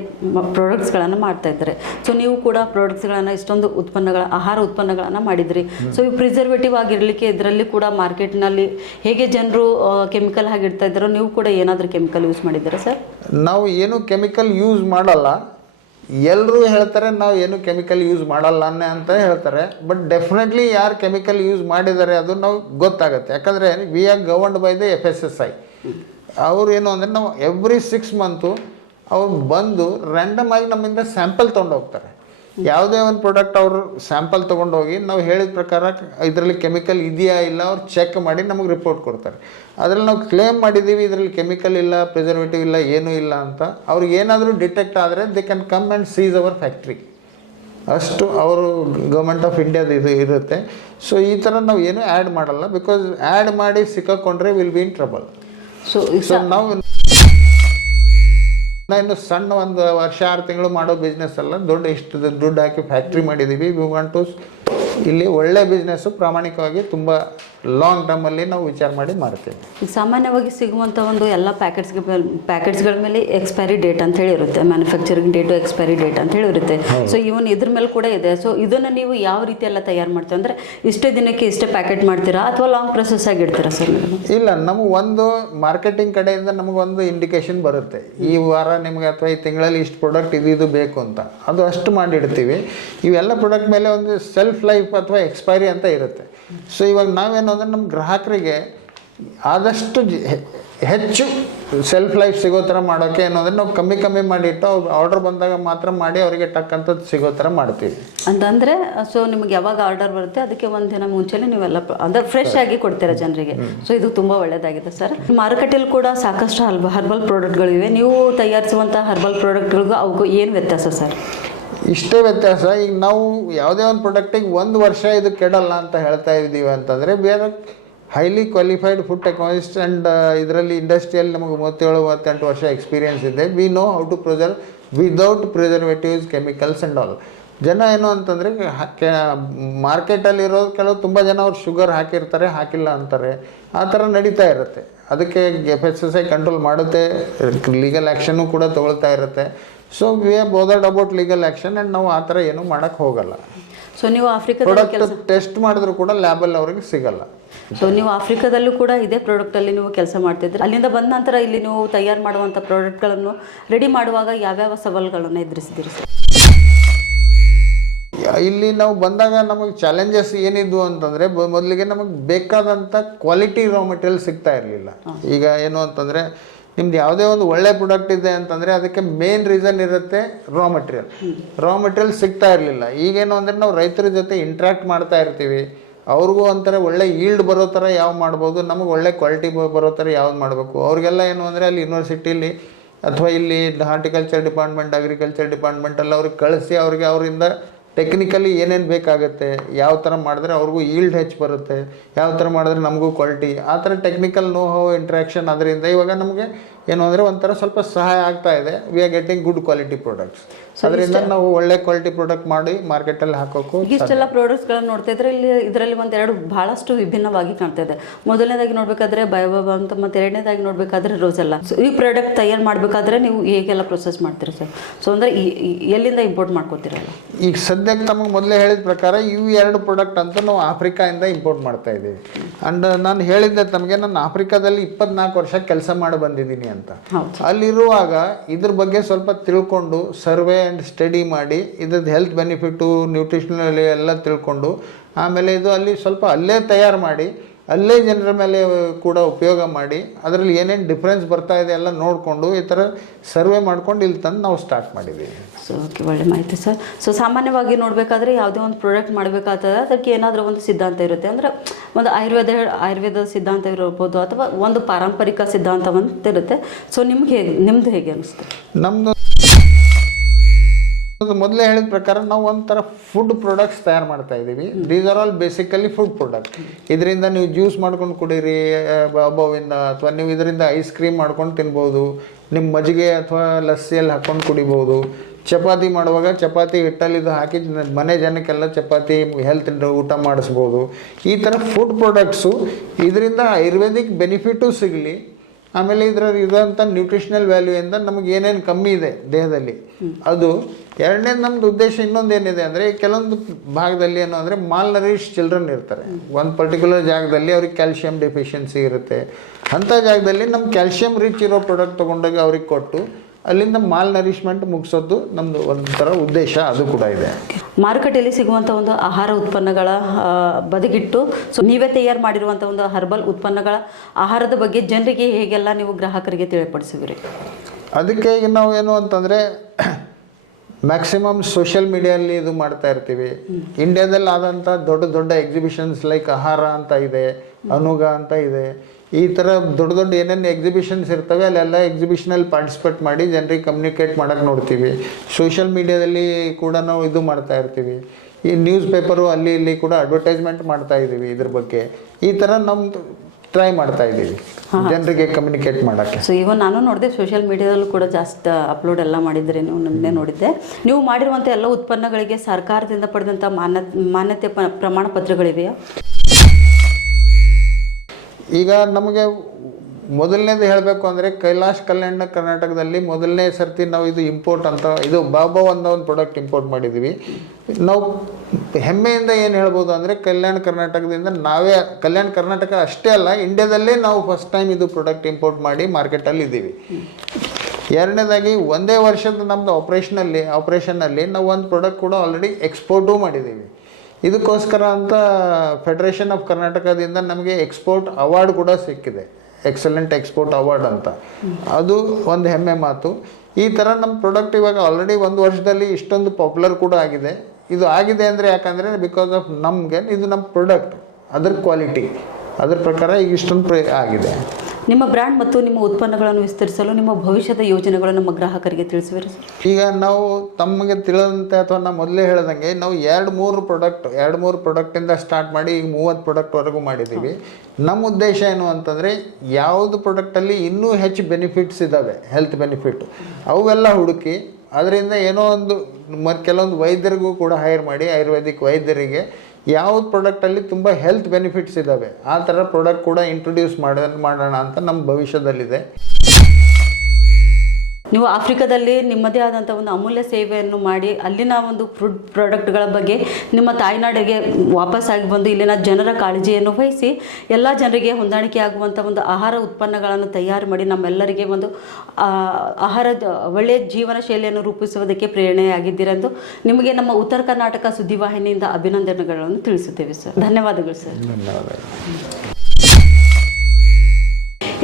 ಪ್ರಾಡಕ್ಟ್ಸ್ಗಳನ್ನು ಮಾಡ್ತಾ ಇದ್ದಾರೆ. ಸೊ ನೀವು ಕೂಡ ಪ್ರಾಡಕ್ಟ್ಸ್ಗಳನ್ನು ಇಷ್ಟೊಂದು ಆಹಾರ ಉತ್ಪನ್ನಗಳನ್ನು ಮಾಡಿದ್ರಿ. ಸೊ ಇವು ಪ್ರಿಸರ್ವೇಟಿವ್ ಆಗಿರಲಿಕ್ಕೆ ಇದರಲ್ಲಿ ಕೂಡ ಮಾರ್ಕೆಟ್ನಲ್ಲಿ ಹೇಗೆ ಜನರು ಕೆಮಿಕಲ್ ಆಗಿರ್ತಾ ಇದ್ದಾರೋ, ನೀವು ಕೂಡ ಏನಾದರೂ ಕೆಮಿಕಲ್ ಯೂಸ್ ಮಾಡಿದ್ದೀರಾ ಸರ್? ನಾವು ಏನು ಕೆಮಿಕಲ್ ಯೂಸ್ ಮಾಡಲ್ಲ. ಎಲ್ಲರೂ ಹೇಳ್ತಾರೆ ನಾವು ಏನು ಕೆಮಿಕಲ್ ಯೂಸ್ ಮಾಡಲ್ಲ ಅಂತ ಹೇಳ್ತಾರೆ. ಬಟ್ ಡೆಫಿನೆಟ್ಲಿ ಯಾರು ಕೆಮಿಕಲ್ ಯೂಸ್ ಮಾಡಿದ್ದಾರೆ ಅದು ನಾವು ಗೊತ್ತಾಗುತ್ತೆ. ಯಾಕಂದರೆ we are governed by the FSSAI. ಅವರು ಏನು ಅಂದರೆ ನಾವು ಎವ್ರಿ 6 ಮಂತು ಅವ್ರು ಬಂದು ರ್ಯಾಂಡಮ್ ಆಗಿ ನಮ್ಮಿಂದ ಸ್ಯಾಂಪಲ್ ತೊಗೊಂಡು ಹೋಗ್ತಾರೆ. ಯಾವುದೇ ಒಂದು ಪ್ರಾಡಕ್ಟ್ ಅವರು ಸ್ಯಾಂಪಲ್ ತೊಗೊಂಡೋಗಿ ನಾವು ಹೇಳಿದ ಪ್ರಕಾರ ಇದರಲ್ಲಿ ಕೆಮಿಕಲ್ ಇದೆಯಾ ಇಲ್ಲ ಅವ್ರು ಚೆಕ್ ಮಾಡಿ ನಮಗೆ ರಿಪೋರ್ಟ್ ಕೊಡ್ತಾರೆ. ಅದರಲ್ಲಿ ನಾವು ಕ್ಲೇಮ್ ಮಾಡಿದ್ದೀವಿ ಇದರಲ್ಲಿ ಕೆಮಿಕಲ್ ಇಲ್ಲ, ಪ್ರಿಸರ್ವೇಟಿವ್ ಇಲ್ಲ, ಏನೂ ಇಲ್ಲ ಅಂತ. ಅವ್ರಿಗೆ ಏನಾದರೂ ಡಿಟೆಕ್ಟ್ ಆದರೆ they can come and seize our factory. ಅಷ್ಟು ಅವರು ಗೌರ್ಮೆಂಟ್ ಆಫ್ ಇಂಡಿಯಾದ ಇದು ಇರುತ್ತೆ. ಸೊ ಈ ಥರ ನಾವು ಏನೂ ಆ್ಯಡ್ ಮಾಡಲ್ಲ. ಬಿಕಾಸ್ ಆ್ಯಡ್ ಮಾಡಿ ಸಿಕ್ಕಾಕೊಂಡ್ರೆ will be in trouble. So ನಾವು ಇನ್ನು ಸಣ್ಣ ಒಂದು ವರ್ಷ 6 ತಿಂಗಳು ಮಾಡೋ ಬಿಸ್ನೆಸ್ ಅಲ್ಲ, ದೊಡ್ಡ ಇಷ್ಟು ದುಡ್ಡು ಹಾಕಿ ಫ್ಯಾಕ್ಟ್ರಿ ಮಾಡಿದ್ದೀವಿ. ವಿ ವಾಂಟ್ ಟು ಇಲ್ಲಿ ಒಳ್ಳೆ ಬಿಸ್ನೆಸ್ಸು ಪ್ರಾಮಾಣಿಕವಾಗಿ ತುಂಬ ಲಾಂಗ್ ಟರ್ಮಲ್ಲಿ ನಾವು ವಿಚಾರ ಮಾಡಿ ಮಾಡ್ತೇವೆ. ಈಗ ಸಾಮಾನ್ಯವಾಗಿ ಸಿಗುವಂಥ ಒಂದು ಎಲ್ಲ ಪ್ಯಾಕೆಟ್ಸ್ಗಳ ಮೇಲೆ ಎಕ್ಸ್ಪೈರಿ ಡೇಟ್ ಅಂತ ಹೇಳಿ ಇರುತ್ತೆ, ಮ್ಯಾನುಫ್ಯಾಕ್ಚರಿಂಗ್ ಡೇಟು ಎಕ್ಸ್ಪೈರಿ ಡೇಟ್ ಅಂತ ಹೇಳಿ ಇರುತ್ತೆ. ಸೊ ಇವನ್ ಇದ್ರ ಮೇಲೆ ಕೂಡ ಇದೆ. ಸೊ ಇದನ್ನು ನೀವು ಯಾವ ರೀತಿ ಎಲ್ಲ ತಯಾರು ಮಾಡ್ತೀವಿ ಅಂದರೆ ಇಷ್ಟೇ ದಿನಕ್ಕೆ ಇಷ್ಟೇ ಪ್ಯಾಕೆಟ್ ಮಾಡ್ತೀರಾ ಅಥವಾ ಲಾಂಗ್ ಪ್ರೊಸೆಸ್ ಆಗಿರ್ತೀರಾ ಸರ್? ಇಲ್ಲ, ನಮಗೆ ಒಂದು ಮಾರ್ಕೆಟಿಂಗ್ ಕಡೆಯಿಂದ ನಮಗೊಂದು ಇಂಡಿಕೇಶನ್ ಬರುತ್ತೆ, ಈ ವಾರ ನಿಮಗೆ ಅಥವಾ ಈ ತಿಂಗಳಲ್ಲಿ ಇಷ್ಟು ಪ್ರಾಡಕ್ಟ್ ಇದು ಬೇಕು ಅಂತ. ಅದು ಅಷ್ಟು ಮಾಡಿಡ್ತೀವಿ. ಇವೆಲ್ಲ ಪ್ರಾಡಕ್ಟ್ ಮೇಲೆ ಒಂದು ಸೆಲ್ಫ್ ಲೈಫ್ ಅಥವಾ ಎಕ್ಸ್ಪೈರಿ ಅಂತ ಇರುತ್ತೆ. ಸೊ ಇವಾಗ ನಾವೇನು ಅಂದರೆ ನಮ್ಮ ಗ್ರಾಹಕರಿಗೆ ಆದಷ್ಟು ಹೆಚ್ಚು ಸೆಲ್ಫ್ ಲೈಫ್ ಸಿಗೋ ಥರ ಮಾಡೋಕ್ಕೆ ಏನು ಅಂದರೆ ನಾವು ಕಮ್ಮಿ ಮಾಡಿಟ್ಟು ಅವ್ರು ಆರ್ಡರ್ ಬಂದಾಗ ಮಾತ್ರ ಮಾಡಿ ಅವರಿಗೆ ಟಕ್ ಅಂತ ಸಿಗೋ ಥರ ಮಾಡ್ತೀವಿ. ಅಂತಂದರೆ ಸೊ ನಿಮಗೆ ಯಾವಾಗ ಆರ್ಡರ್ ಬರುತ್ತೆ ಅದಕ್ಕೆ ಒಂದು ದಿನ ಮುಂಚೆನೇ ನೀವೆಲ್ಲ ಅಂದರೆ ಫ್ರೆಶ್ ಆಗಿ ಕೊಡ್ತೀರಾ ಜನರಿಗೆ. ಸೊ ಇದು ತುಂಬ ಒಳ್ಳೆಯದಾಗಿದೆ ಸರ್. ಮಾರುಕಟ್ಟೆಯಲ್ಲಿ ಕೂಡ ಸಾಕಷ್ಟು ಹರ್ಬಲ್ ಪ್ರಾಡಕ್ಟ್ಗಳಿವೆ. ನೀವು ತಯಾರಿಸುವಂಥ ಹರ್ಬಲ್ ಪ್ರಾಡಕ್ಟ್ಗಳಿಗೂ ಅವಕ್ಕೂ ಏನು ವ್ಯತ್ಯಾಸ ಸರ್? ಇಷ್ಟೇ ವ್ಯತ್ಯಾಸ. ಈಗ ನಾವು ಯಾವುದೇ ಒಂದು ಪ್ರಾಡಕ್ಟಿಗೆ 1 ವರ್ಷ ಇದು ಕೆಡಲ್ಲ ಅಂತ ಹೇಳ್ತಾ ಇದ್ದೀವಿ ಅಂತಂದರೆ, ಬೇರೆ highly qualified food technologist and ಇದರಲ್ಲಿ ಇಂಡಸ್ಟ್ರಿಯಲ್ಲಿ ನಮಗೆ 37-38 ವರ್ಷ ಎಕ್ಸ್ಪೀರಿಯನ್ಸ್ ಇದೆ. We know how to preserve without preservatives, chemicals and all. ಜನ ಏನು ಅಂತಂದರೆ ಮಾರ್ಕೆಟಲ್ಲಿರೋ ಕೆಲವು ತುಂಬ ಜನ ಅವ್ರು ಶುಗರ್ ಹಾಕಿರ್ತಾರೆ, ಹಾಕಿಲ್ಲ ಅಂತಾರೆ. ಆ ಥರ ನಡೀತಾ ಇರುತ್ತೆ. ಅದಕ್ಕೆ FSSAI ಕಂಟ್ರೋಲ್ ಮಾಡುತ್ತೆ, ಲೀಗಲ್ ಆ್ಯಕ್ಷನ್ನು ಕೂಡ ತೊಗೊಳ್ತಾ ಇರುತ್ತೆ. So we are bothered about legal action and ನಾವು ಆ ಥರ ಏನೂ ಮಾಡೋಕ್ಕೆ ಹೋಗಲ್ಲ. ಸೊ ನೀವು ಪ್ರಾಡಕ್ಟ್ ಟೆಸ್ಟ್ ಮಾಡಿದ್ರು ಕೂಡ ಲ್ಯಾಬಲ್ಲಿ ಅವ್ರಿಗೆ ಸಿಗಲ್ಲ. ಸೊ ನೀವು ಆಫ್ರಿಕಾದಲ್ಲೂ ಕೂಡ ಇದೇ ಪ್ರಾಡಕ್ಟಲ್ಲಿ ನೀವು ಕೆಲಸ ಮಾಡ್ತಿದ್ರಿ. ಅಲ್ಲಿಂದ ಬಂದ ನಂತರ ಇಲ್ಲಿ ನೀವು ತಯಾರು ಮಾಡುವಂಥ ಪ್ರಾಡಕ್ಟ್ಗಳನ್ನು ರೆಡಿ ಮಾಡುವಾಗ ಯಾವ್ಯಾವ ಸವಾಲುಗಳನ್ನು ಎದುರಿಸಿದಿರಿ ಸರ್? ಇಲ್ಲಿ ನಾವು ಬಂದಾಗ ನಮಗೆ ಚಾಲೆಂಜಸ್ ಏನಿದ್ವು ಅಂತಂದರೆ, ಮೊದಲಿಗೆ ನಮಗೆ ಬೇಕಾದಂಥ ಕ್ವಾಲಿಟಿ ರಾ ಮೆಟೀರಿಯಲ್ ಸಿಗ್ತಾ ಇರಲಿಲ್ಲ. ಈಗ ಏನು ಅಂತಂದರೆ ನಿಮ್ದು ಯಾವುದೇ ಒಂದು ಒಳ್ಳೆ ಪ್ರಾಡಕ್ಟ್ ಇದೆ ಅಂತಂದರೆ ಅದಕ್ಕೆ ಮೇನ್ ರೀಸನ್ ಇರುತ್ತೆ ರಾ ಮೆಟೀರಿಯಲ್ ಸಿಗ್ತಾ ಇರಲಿಲ್ಲ. ಈಗೇನು ಅಂದರೆ ನಾವು ರೈತರ ಜೊತೆ ಇಂಟ್ರ್ಯಾಕ್ಟ್ ಮಾಡ್ತಾ ಇರ್ತೀವಿ. ಅವ್ರಿಗೂ ಒಂಥರ ಒಳ್ಳೆ ಈಲ್ಡ್ ಬರೋ ಥರ ಯಾವ ಮಾಡ್ಬೋದು, ನಮಗೆ ಒಳ್ಳೆ ಕ್ವಾಲಿಟಿ ಬರೋ ಥರ ಯಾವ್ದು ಮಾಡಬೇಕು. ಅವ್ರಿಗೆಲ್ಲ ಏನು ಅಂದರೆ ಅಲ್ಲಿ ಯೂನಿವರ್ಸಿಟಿಲಿ ಅಥವಾ ಇಲ್ಲಿ ಹಾರ್ಟಿಕಲ್ಚರ್ ಡಿಪಾರ್ಟ್ಮೆಂಟ್, ಅಗ್ರಿಕಲ್ಚರ್ ಡಿಪಾರ್ಟ್ಮೆಂಟಲ್ಲಿ ಅವ್ರಿಗೆ ಕಳಿಸಿ ಅವ್ರಿಗೆ ಅವರಿಂದ ಟೆಕ್ನಿಕಲಿ ಏನೇನು ಬೇಕಾಗುತ್ತೆ, ಯಾವ ಥರ ಮಾಡಿದ್ರೆ ಅವ್ರಿಗೂ ಈಲ್ಡ್ ಹೆಚ್ಚು ಬರುತ್ತೆ, ಯಾವ ಥರ ಮಾಡಿದ್ರೆ ನಮಗೂ ಕ್ವಾಲಿಟಿ, ಆ ಥರ ಟೆಕ್ನಿಕಲ್ ನೋ ಹೌ ಇಂಟ್ರ್ಯಾಕ್ಷನ್. ಅದರಿಂದ ಇವಾಗ ನಮಗೆ ಏನು ಅಂದರೆ ಒಂಥರ ಸ್ವಲ್ಪ ಸಹಾಯ ಆಗ್ತಾ ಇದೆ. We are getting good quality products. ಅದರಿಂದ ನಾವು ಒಳ್ಳೆ ಕ್ವಾಲಿಟಿ ಪ್ರಾಡಕ್ಟ್ ಮಾಡಿ ಮಾರ್ಕೆಟಲ್ಲಿ ಹಾಕೋಕ್ಕೂ. ಇಷ್ಟೆಲ್ಲ ಪ್ರಾಡಕ್ಟ್ಸ್ಗಳನ್ನು ನೋಡ್ತಾ ಇದ್ರೆ ಇದರಲ್ಲಿ ಒಂದೆರಡು ಭಾಳಷ್ಟು ವಿಭಿನ್ನವಾಗಿ ಕಾಣ್ತಾ ಇದೆ. ಮೊದಲನೇದಾಗಿ ನೋಡಬೇಕಾದ್ರೆ ಬಯೋಬಾಬಾ ಅಂತ, ಮತ್ತು ಎರಡನೇದಾಗಿ ನೋಡಬೇಕಾದ್ರೆ ರೋಸೆಲ್ಲ. ಸೊ ಈ ಪ್ರಾಡಕ್ಟ್ ತಯಾರು ಮಾಡಬೇಕಾದ್ರೆ ನೀವು ಹೇಗೆಲ್ಲ ಪ್ರೊಸೆಸ್ ಮಾಡ್ತೀರಿ ಸರ್? ಸೊ ಅಂದರೆ ಎಲ್ಲಿಂದ ಇಂಪೋರ್ಟ್ ಮಾಡ್ಕೊತೀರಲ್ಲ? ಈಗ ಸದ್ಯಕ್ಕೆ ತಮಗೆ ಮೊದಲೇ ಹೇಳಿದ ಪ್ರಕಾರ ಇವು 2 ಪ್ರಾಡಕ್ಟ್ ಅಂತ ನಾವು ಆಫ್ರಿಕಾಯಿಂದ ಇಂಪೋರ್ಟ್ ಮಾಡ್ತಾ ಇದ್ದೀವಿ. ಆ್ಯಂಡ್ ನಾನು ಹೇಳಿದ್ದೆ ತಮಗೆ, ನಾನು ಆಫ್ರಿಕಾದಲ್ಲಿ 24 ವರ್ಷ ಕೆಲಸ ಮಾಡಿ ಬಂದಿದ್ದೀನಿ ಅಂತ. ಅಲ್ಲಿರುವಾಗ ಇದ್ರ ಬಗ್ಗೆ ಸ್ವಲ್ಪ ತಿಳ್ಕೊಂಡು ಸರ್ವೆ ಆ್ಯಂಡ್ ಸ್ಟಡಿ ಮಾಡಿ ಇದ್ರದ್ದು ಹೆಲ್ತ್ ಬೆನಿಫಿಟ್ಟು, ನ್ಯೂಟ್ರಿಷನಲ್ ಎಲ್ಲ ತಿಳ್ಕೊಂಡು ಆಮೇಲೆ ಇದು ಅಲ್ಲಿ ಸ್ವಲ್ಪ ಅಲ್ಲೇ ತಯಾರು ಮಾಡಿ ಅಲ್ಲೇ ಜನರ ಮೇಲೆ ಕೂಡ ಉಪಯೋಗ ಮಾಡಿ ಅದರಲ್ಲಿ ಏನೇನು ಡಿಫ್ರೆನ್ಸ್ ಬರ್ತಾ ಇದೆ ಎಲ್ಲ ನೋಡಿಕೊಂಡು ಈ ಥರ ಸರ್ವೆ ಮಾಡ್ಕೊಂಡು ಇಲ್ಲಿ ತಂದು ನಾವು ಸ್ಟಾರ್ಟ್ ಮಾಡಿದ್ದೀವಿ. ಸೊ ಓಕೆ, ಒಳ್ಳೆ ಮಾಹಿತಿ ಸರ್. ಸೊ ಸಾಮಾನ್ಯವಾಗಿ ನೋಡಬೇಕಾದ್ರೆ ಯಾವುದೇ ಒಂದು ಪ್ರಾಡಕ್ಟ್ ಮಾಡಬೇಕಾದ್ರೆ ಅದಕ್ಕೆ ಏನಾದರೂ ಒಂದು ಸಿದ್ಧಾಂತ ಇರುತ್ತೆ. ಅಂದರೆ ಒಂದು ಆಯುರ್ವೇದ ಸಿದ್ಧಾಂತ ಇರ್ಬೋದು ಅಥವಾ ಒಂದು ಪಾರಂಪರಿಕ ಸಿದ್ಧಾಂತ ಅಂತ ಇರುತ್ತೆ. ಸೊ ನಿಮ್ದು ಹೇಗೆ ಅನಿಸುತ್ತೆ? ನಮ್ಮದು ಮೊದಲೇ ಹೇಳಿದ ಪ್ರಕಾರ ನಾವು ಒಂಥರ ಫುಡ್ ಪ್ರಾಡಕ್ಟ್ಸ್ ತಯಾರು ಮಾಡ್ತಾ ಇದ್ದೀವಿ. These are all basically food product. ಇದರಿಂದ ನೀವು ಜ್ಯೂಸ್ ಮಾಡ್ಕೊಂಡು ಕುಡೀರಿ ಬಾಬೋವಿಂದ, ಅಥವಾ ನೀವು ಇದರಿಂದ ಐಸ್ ಕ್ರೀಮ್ ಮಾಡ್ಕೊಂಡು ತಿನ್ಬೋದು, ನಿಮ್ಮ ಮಜ್ಜಿಗೆ ಅಥವಾ ಲಸ್ಸಿಯಲ್ಲಿ ಹಾಕ್ಕೊಂಡು ಕುಡಿಬೋದು. ಚಪಾತಿ ಮಾಡುವಾಗ ಚಪಾತಿ ಹಿಟ್ಟಲ್ಲಿ ಇದು ಹಾಕಿ ಮನೆ ಜನಕ್ಕೆಲ್ಲ ಚಪಾತಿ ಹೆಲ್ತ್ ಊಟ ಮಾಡಿಸ್ಬೋದು. ಈ ಥರ ಫುಡ್ ಪ್ರಾಡಕ್ಟ್ಸು ಇದರಿಂದ ಆಯುರ್ವೇದಿಕ್ ಬೆನಿಫಿಟು ಸಿಗಲಿ, ಆಮೇಲೆ ಇರೋಂಥ ನ್ಯೂಟ್ರಿಷನಲ್ ವ್ಯಾಲ್ಯೂಯಿಂದ ನಮಗೆ ಏನೇನು ಕಮ್ಮಿ ಇದೆ ದೇಹದಲ್ಲಿ ಅದು. ಎರಡನೇದು ನಮ್ಮದು ಉದ್ದೇಶ ಇನ್ನೊಂದು ಏನಿದೆ ಅಂದರೆ, ಕೆಲವೊಂದು ಭಾಗದಲ್ಲಿ ಏನು ಅಂದರೆ ಮಾಲ್ ನರಿಶ್ ಚಿಲ್ಡ್ರನ್ ಇರ್ತಾರೆ. ಒಂದು ಪರ್ಟಿಕ್ಯುಲರ್ ಜಾಗದಲ್ಲಿ ಅವ್ರಿಗೆ ಕ್ಯಾಲ್ಶಿಯಂ ಡೆಫಿಷಿಯನ್ಸಿ ಇರುತ್ತೆ. ಅಂಥ ಜಾಗದಲ್ಲಿ ನಮ್ಮ ಕ್ಯಾಲ್ಶಿಯಂ ರಿಚ್ ಇರೋ ಪ್ರಾಡಕ್ಟ್ ತೊಗೊಂಡೋಗಿ ಅವ್ರಿಗೆ ಕೊಟ್ಟು ಅಲ್ಲಿಂದ ಮಾಲ್ ನರಿಶ್ಮೆಂಟ್ ಮುಗಿಸೋದು ನಮ್ಮದು ಒಂಥರ ಉದ್ದೇಶ, ಅದು ಕೂಡ ಇದೆ. ಮಾರುಕಟ್ಟೆಯಲ್ಲಿ ಸಿಗುವಂಥ ಒಂದು ಆಹಾರ ಉತ್ಪನ್ನಗಳ ಬದಿಗಿಟ್ಟು ಸೊ ನೀವೇ ತಯಾರು ಮಾಡಿರುವಂಥ ಒಂದು ಹರ್ಬಲ್ ಉತ್ಪನ್ನಗಳ ಆಹಾರದ ಬಗ್ಗೆ ಜನರಿಗೆ ಹೇಗೆಲ್ಲ ನೀವು ಗ್ರಾಹಕರಿಗೆ ತಿಳಿಪಡಿಸಿದ್ರಿ? ಅದಕ್ಕೆ ಈಗ ನಾವು ಏನು ಅಂತಂದರೆ ಮ್ಯಾಕ್ಸಿಮಮ್ ಸೋಷಿಯಲ್ ಮೀಡಿಯಲ್ಲಿ ಇದು ಮಾಡ್ತಾ ಇರ್ತೀವಿ. ಇಂಡಿಯಾದಲ್ಲಿ ಆದಂಥ ದೊಡ್ಡ ದೊಡ್ಡ ಎಕ್ಸಿಬಿಷನ್ಸ್ ಲೈಕ್ ಆಹಾರ ಅಂತ ಇದೆ, ಅನುಗ ಅಂತ ಇದೆ, ಈ ಥರ ದೊಡ್ಡ ದೊಡ್ಡ ಏನೇನು ಎಕ್ಸಿಬಿಷನ್ಸ್ ಇರ್ತವೆ ಅಲ್ಲೆಲ್ಲ ಎಕ್ಸಿಬಿಷನಲ್ಲಿ ಪಾರ್ಟಿಸಿಪೇಟ್ ಮಾಡಿ ಜನರಿಗೆ ಕಮ್ಯುನಿಕೇಟ್ ಮಾಡೋಕ್ಕೆ ನೋಡ್ತೀವಿ. ಸೋಷಿಯಲ್ ಮೀಡಿಯಾದಲ್ಲಿ ಕೂಡ ನಾವು ಇದು ಮಾಡ್ತಾ ಇರ್ತೀವಿ. ಈ ನ್ಯೂಸ್ ಪೇಪರು ಅಲ್ಲಿ ಇಲ್ಲಿ ಕೂಡ ಅಡ್ವರ್ಟೈಸ್ಮೆಂಟ್ ಮಾಡ್ತಾ ಇದ್ದೀವಿ ಇದ್ರ ಬಗ್ಗೆ. ಈ ಥರ ನಮ್ಮದು ಟ್ರೈ ಮಾಡ್ತಾ ಇದ್ದೀವಿ ಜನರಿಗೆ ಕಮ್ಯುನಿಕೇಟ್ ಮಾಡೋಕ್ಕೆ. ಸೊ ಈಗ ನಾನು ನೋಡಿದೆ ಸೋಷಿಯಲ್ ಮೀಡಿಯಾದಲ್ಲೂ ಕೂಡ ಜಾಸ್ತಿ ಅಪ್ಲೋಡ್ ಎಲ್ಲ ಮಾಡಿದರೆ ನೀವು ನಿನ್ನೆ ನೋಡಿದ್ದೆ. ನೀವು ಮಾಡಿರುವಂಥ ಎಲ್ಲ ಉತ್ಪನ್ನಗಳಿಗೆ ಸರ್ಕಾರದಿಂದ ಪಡೆದಂಥ ಮಾನ್ಯತೆ ಪ್ರಮಾಣ ಪತ್ರಗಳಿವೆಯಾ? ಈಗ ನಮಗೆ ಮೊದಲನೇದು ಹೇಳಬೇಕು ಅಂದರೆ ಕೈಲಾಶ್ ಕಲ್ಯಾಣ ಕರ್ನಾಟಕದಲ್ಲಿ ಮೊದಲನೇ ಸರ್ತಿ ನಾವು ಇದು ಇಂಪೋರ್ಟ್ ಅಂತ ಇದು ಬಾಬಾ ಅಂತ ಒಂದು ಪ್ರಾಡಕ್ಟ್ ಇಂಪೋರ್ಟ್ ಮಾಡಿದ್ದೀವಿ. ನಾವು ಹೆಮ್ಮೆಯಿಂದ ಏನು ಹೇಳ್ಬೋದು ಅಂದರೆ ಕಲ್ಯಾಣ ಕರ್ನಾಟಕದಿಂದ ನಾವೇ, ಕಲ್ಯಾಣ ಕರ್ನಾಟಕ ಅಷ್ಟೇ ಅಲ್ಲ ಇಂಡಿಯಾದಲ್ಲೇ ನಾವು ಫಸ್ಟ್ ಟೈಮ್ ಇದು ಪ್ರಾಡಕ್ಟ್ ಇಂಪೋರ್ಟ್ ಮಾಡಿ ಮಾರ್ಕೆಟಲ್ಲಿ ಇದ್ದೀವಿ. ಎರಡನೇದಾಗಿ ಒಂದೇ ವರ್ಷದ ನಮ್ಮದು ಆಪ್ರೇಷನ್ನಲ್ಲಿ ನಾವು ಒಂದು ಪ್ರಾಡಕ್ಟ್ ಕೂಡ ಆಲ್ರೆಡಿ ಎಕ್ಸ್ಪೋರ್ಟೂ ಮಾಡಿದ್ದೀವಿ. ಇದಕ್ಕೋಸ್ಕರ ಅಂತ ಫೆಡರೇಷನ್ ಆಫ್ ಕರ್ನಾಟಕದಿಂದ ನಮಗೆ ಎಕ್ಸ್ಪೋರ್ಟ್ ಅವಾರ್ಡ್ ಕೂಡ ಸಿಕ್ಕಿದೆ, ಎಕ್ಸಲೆಂಟ್ ಎಕ್ಸ್ಪೋರ್ಟ್ ಅವಾರ್ಡ್ ಅಂತ. ಅದು ಒಂದು ಹೆಮ್ಮೆ ಮಾತು. ಈ ಥರ ನಮ್ಮ ಪ್ರಾಡಕ್ಟ್ ಇವಾಗ ಆಲ್ರೆಡಿ ಒಂದು ವರ್ಷದಲ್ಲಿ ಇಷ್ಟೊಂದು ಪಾಪ್ಯುಲರ್ ಕೂಡ ಆಗಿದೆ. ಇದು ಆಗಿದೆ ಅಂದರೆ ಯಾಕಂದರೆ ಬಿಕಾಸ್ ಆಫ್ ನಮಗೆ ಇದು ನಮ್ಮ ಪ್ರಾಡಕ್ಟ್, ಅದರ ಕ್ವಾಲಿಟಿ, ಅದರ ಪ್ರಕಾರ ಈಗ ಇಷ್ಟೊಂದು ಆಗಿದೆ. ನಿಮ್ಮ ಬ್ರ್ಯಾಂಡ್ ಮತ್ತು ನಿಮ್ಮ ಉತ್ಪನ್ನಗಳನ್ನು ವಿಸ್ತರಿಸಲು ನಿಮ್ಮ ಭವಿಷ್ಯದ ಯೋಜನೆಗಳು ನಮ್ಮ ಗ್ರಾಹಕರಿಗೆ ತಿಳಿಸುವಿರಿ ಸರ್? ಈಗ ನಾವು ತಮಗೆ ತಿಳಿದಂತೆ ಅಥವಾ ನಾವು ಮೊದಲೇ ಹೇಳ್ದಂಗೆ ನಾವು ಎರಡು ಮೂರು ಪ್ರಾಡಕ್ಟಿಂದ ಸ್ಟಾರ್ಟ್ ಮಾಡಿ ಈಗ 30 ಪ್ರಾಡಕ್ಟ್ವರೆಗೂ ಮಾಡಿದ್ದೀವಿ. ನಮ್ಮ ಉದ್ದೇಶ ಏನು ಅಂತಂದರೆ ಯಾವುದು ಪ್ರಾಡಕ್ಟಲ್ಲಿ ಇನ್ನೂ ಹೆಚ್ಚು ಬೆನಿಫಿಟ್ಸ್ ಇದ್ದಾವೆ, ಹೆಲ್ತ್ ಬೆನಿಫಿಟ್, ಅವೆಲ್ಲ ಹುಡುಕಿ ಅದರಿಂದ ಏನೋ ಒಂದು ಕೆಲವೊಂದು ವೈದ್ಯರಿಗೂ ಕೂಡ ಹೈರ್ ಮಾಡಿ ಆಯುರ್ವೇದಿಕ್ ವೈದ್ಯರಿಗೆ ಯಾವ್ದು ಪ್ರಾಡಕ್ಟಲ್ಲಿ ತುಂಬ ಹೆಲ್ತ್ ಬೆನಿಫಿಟ್ಸ್ ಇದ್ದಾವೆ ಆ ಥರ ಪ್ರಾಡಕ್ಟ್ ಕೂಡ ಇಂಟ್ರೊಡ್ಯೂಸ್ ಮಾಡೋಣ ಅಂತ ನಮ್ಮ ಭವಿಷ್ಯದಲ್ಲಿದೆ. ನೀವು ಆಫ್ರಿಕಾದಲ್ಲಿ ನಿಮ್ಮದೇ ಆದಂಥ ಒಂದು ಅಮೂಲ್ಯ ಸೇವೆಯನ್ನು ಮಾಡಿ ಅಲ್ಲಿನ ಒಂದು ಫುಡ್ ಪ್ರಾಡಕ್ಟ್ಗಳ ಬಗ್ಗೆ ನಿಮ್ಮ ತಾಯ್ನಾಡಿಗೆ ವಾಪಸ್ಸಾಗಿ ಬಂದು ಇಲ್ಲಿನ ಜನರ ಕಾಳಜಿಯನ್ನು ವಹಿಸಿ ಎಲ್ಲ ಜನರಿಗೆ ಹೊಂದಾಣಿಕೆ ಆಗುವಂಥ ಒಂದು ಆಹಾರ ಉತ್ಪನ್ನಗಳನ್ನು ತಯಾರು ಮಾಡಿ ನಮ್ಮೆಲ್ಲರಿಗೆ ಒಂದು ಒಳ್ಳೆಯ ಜೀವನ ಶೈಲಿಯನ್ನು ರೂಪಿಸುವುದಕ್ಕೆ ಪ್ರೇರಣೆಯಾಗಿದ್ದೀರೆಂದು ನಿಮಗೆ ನಮ್ಮ ಉತ್ತರ ಕರ್ನಾಟಕ ಸುದ್ದಿವಾಹಿನಿಯಿಂದ ಅಭಿನಂದನೆಗಳನ್ನು ತಿಳಿಸುತ್ತೇವೆ ಸರ್. ಧನ್ಯವಾದಗಳು ಸರ್. ಧನ್ಯವಾದಗಳು.